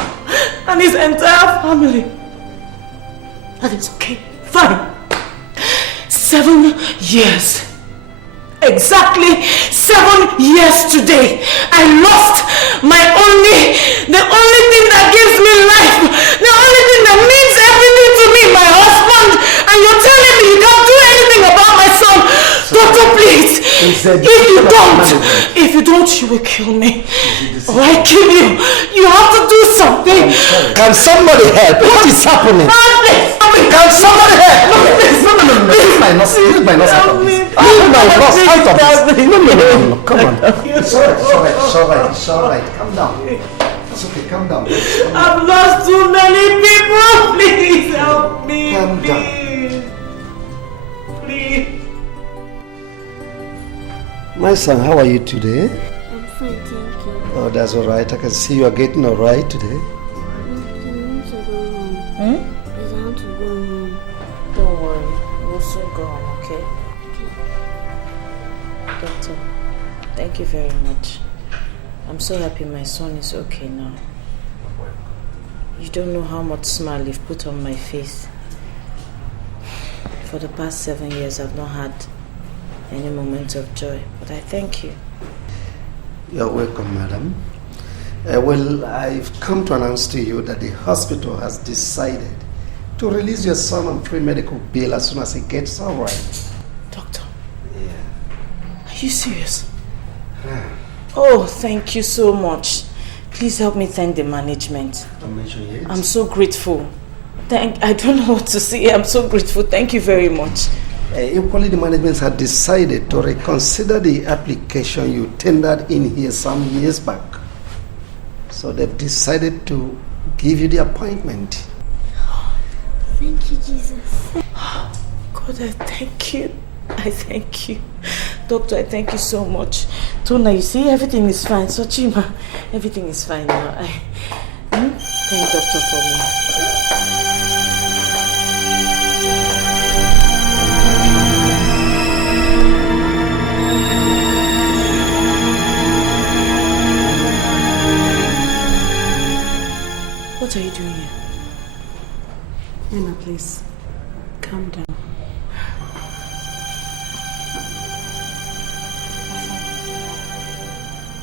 and his entire family. That is okay, fine. 7 years. Exactly 7 years today, I lost the only thing that gives me life, the only thing that means everything to me, my husband, and you're telling me you can't do anything about my son. Doctor, please, if you don't, you will kill me, or I kill you. You have to do something. Can somebody help? What is happening? Can somebody help? No. Leave my nose out of this. Leave my nose out of this. No. Come on. It's alright. Calm down. It's okay. Calm down. I've lost too many people. Please help me. Calm down. Please. My son, how are you today? I'm fine, thank you. Oh, that's alright. I can see you are getting alright today. I want to go home. Yes, I want to go home. Don't worry, we'll soon go home, okay? Doctor, thank you very much. I'm so happy my son is okay now. You don't know how much smile you've put on my face. For the past 7 years, I've not had any moment of joy. But I thank you. You're welcome, madam. Well, I've come to announce to you that the hospital has decided to release your son on free medical bail as soon as he gets all right. Doctor? Yeah. Are you serious? Oh, thank you so much. Please help me thank the management. Don't mention it. I'm so grateful. I don't know what to say. I'm so grateful. Thank you very much. Equally, the management had decided to reconsider the application you tendered in here some years back. So they've decided to give you the appointment. Thank you, Jesus. God, I thank you. I thank you. Doctor, I thank you so much. Tona, you see, everything is fine. So, Chima, everything is fine now. Thank Doctor for me. What are you doing here? Nena, please, calm down.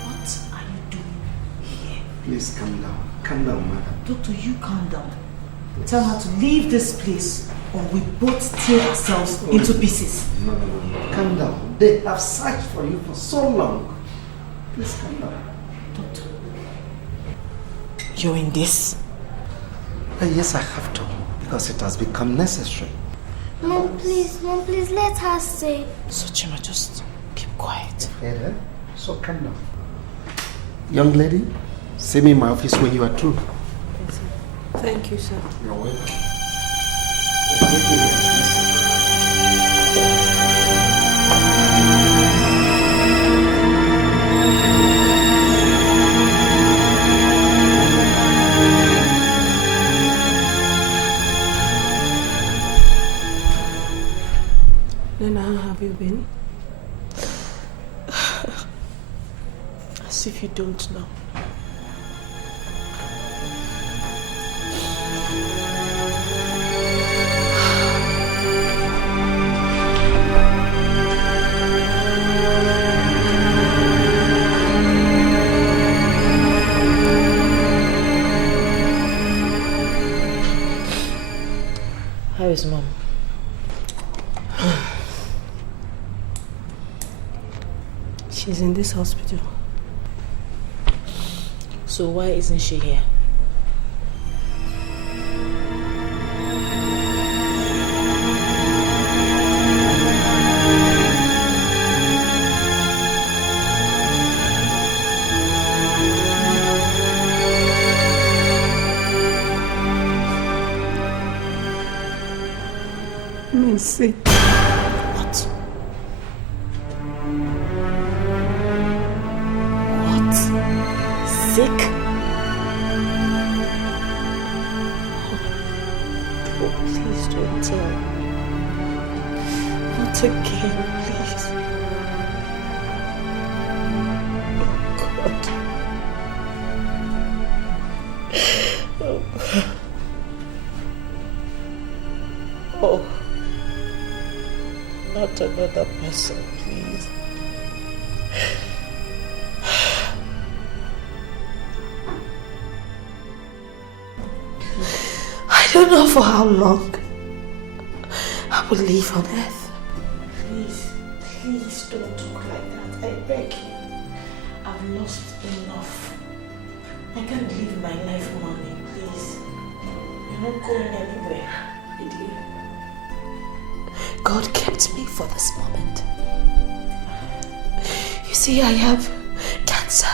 What are you doing here? Please calm down. Calm down, madam. Doctor, you calm down. Tell her to leave this place or we both tear ourselves into pieces. No. Calm down. They have searched for you for so long. Please calm down. Doctor, you're in this? Yes, I have to, because it has become necessary. Mom, please, let her stay. So, Chima, just keep quiet. Yeah, so calm down. Young lady, see me in my office when you are through. Yes, sir. Thank you, sir. You're welcome. Nena, how have you been? As if you don't know. How is Mom? She's in this hospital. So why isn't she here? Mercy. What? Sick? Oh, please don't tell me. Not again, please. Oh, God. Oh, God. Oh. Not another person, please. I don't know for how long I will live on earth. Please don't talk like that. I beg you. I've lost enough. I can't live my life mourning, please. You're not going anywhere, idiot. God kept me for this moment. You see, I have cancer.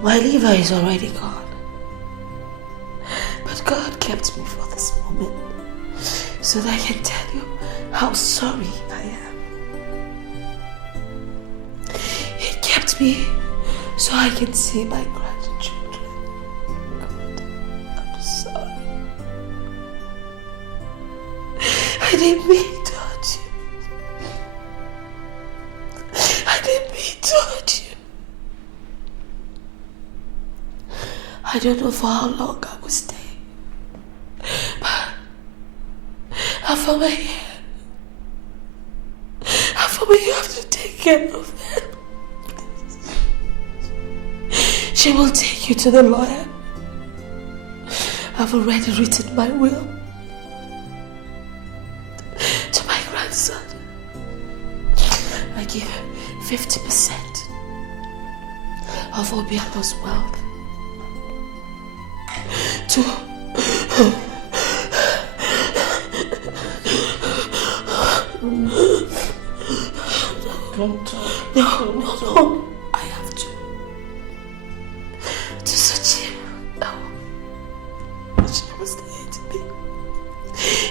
My liver is already gone. But God kept me for this moment so that I can tell you how sorry I am. He kept me so I can see my grandchildren. God, I'm sorry. I didn't mean to hurt you. I didn't mean to hurt you. I I don't know for how long I will stay. But Afama here. Afama, you have to take care of her. She will take you to the lawyer. I've already written my will to my grandson. I give him 50% of Obiano's wealth to No, I have to Suchi. No. She must hate me.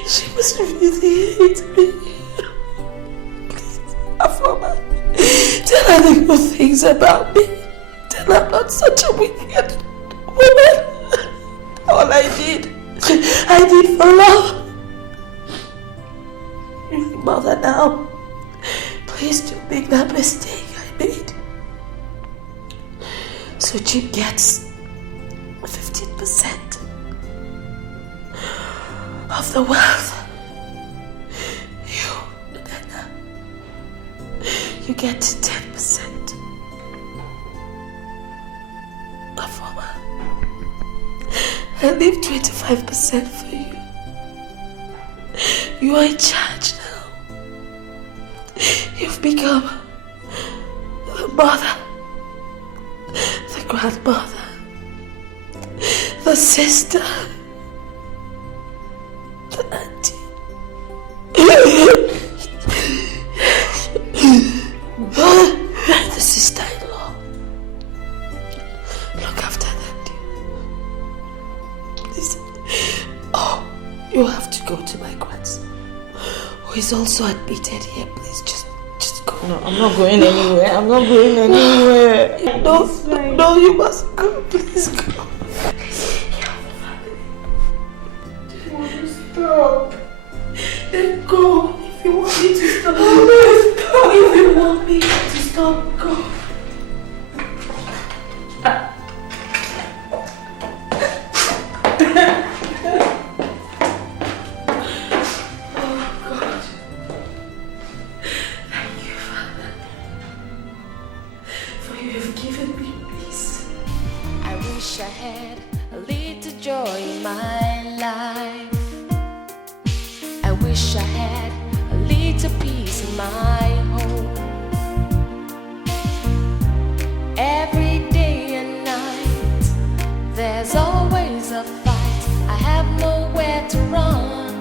She must really hate me. Please, Afoma, tell her the good things about me. Tell her I'm not such a wicked woman. All I did for love. You're the mother now. Please don't make that mistake I made. So Jim gets 15% of the wealth. You, Nana, you get 10%. Afoma, I leave 25% for you. You are in charge now. You've become the mother, the grandmother, the sister, the auntie, the sister-in-law. Look after them, dear. Listen. Oh, you have to go to my grandson, who is also admitted here. Please, just go. No, I'm not going anywhere. I'm not going anywhere. No, you must go. Please go. Stop. Then go. If you want me to stop, if you want me to stop, go. There's always a fight. I have nowhere to run.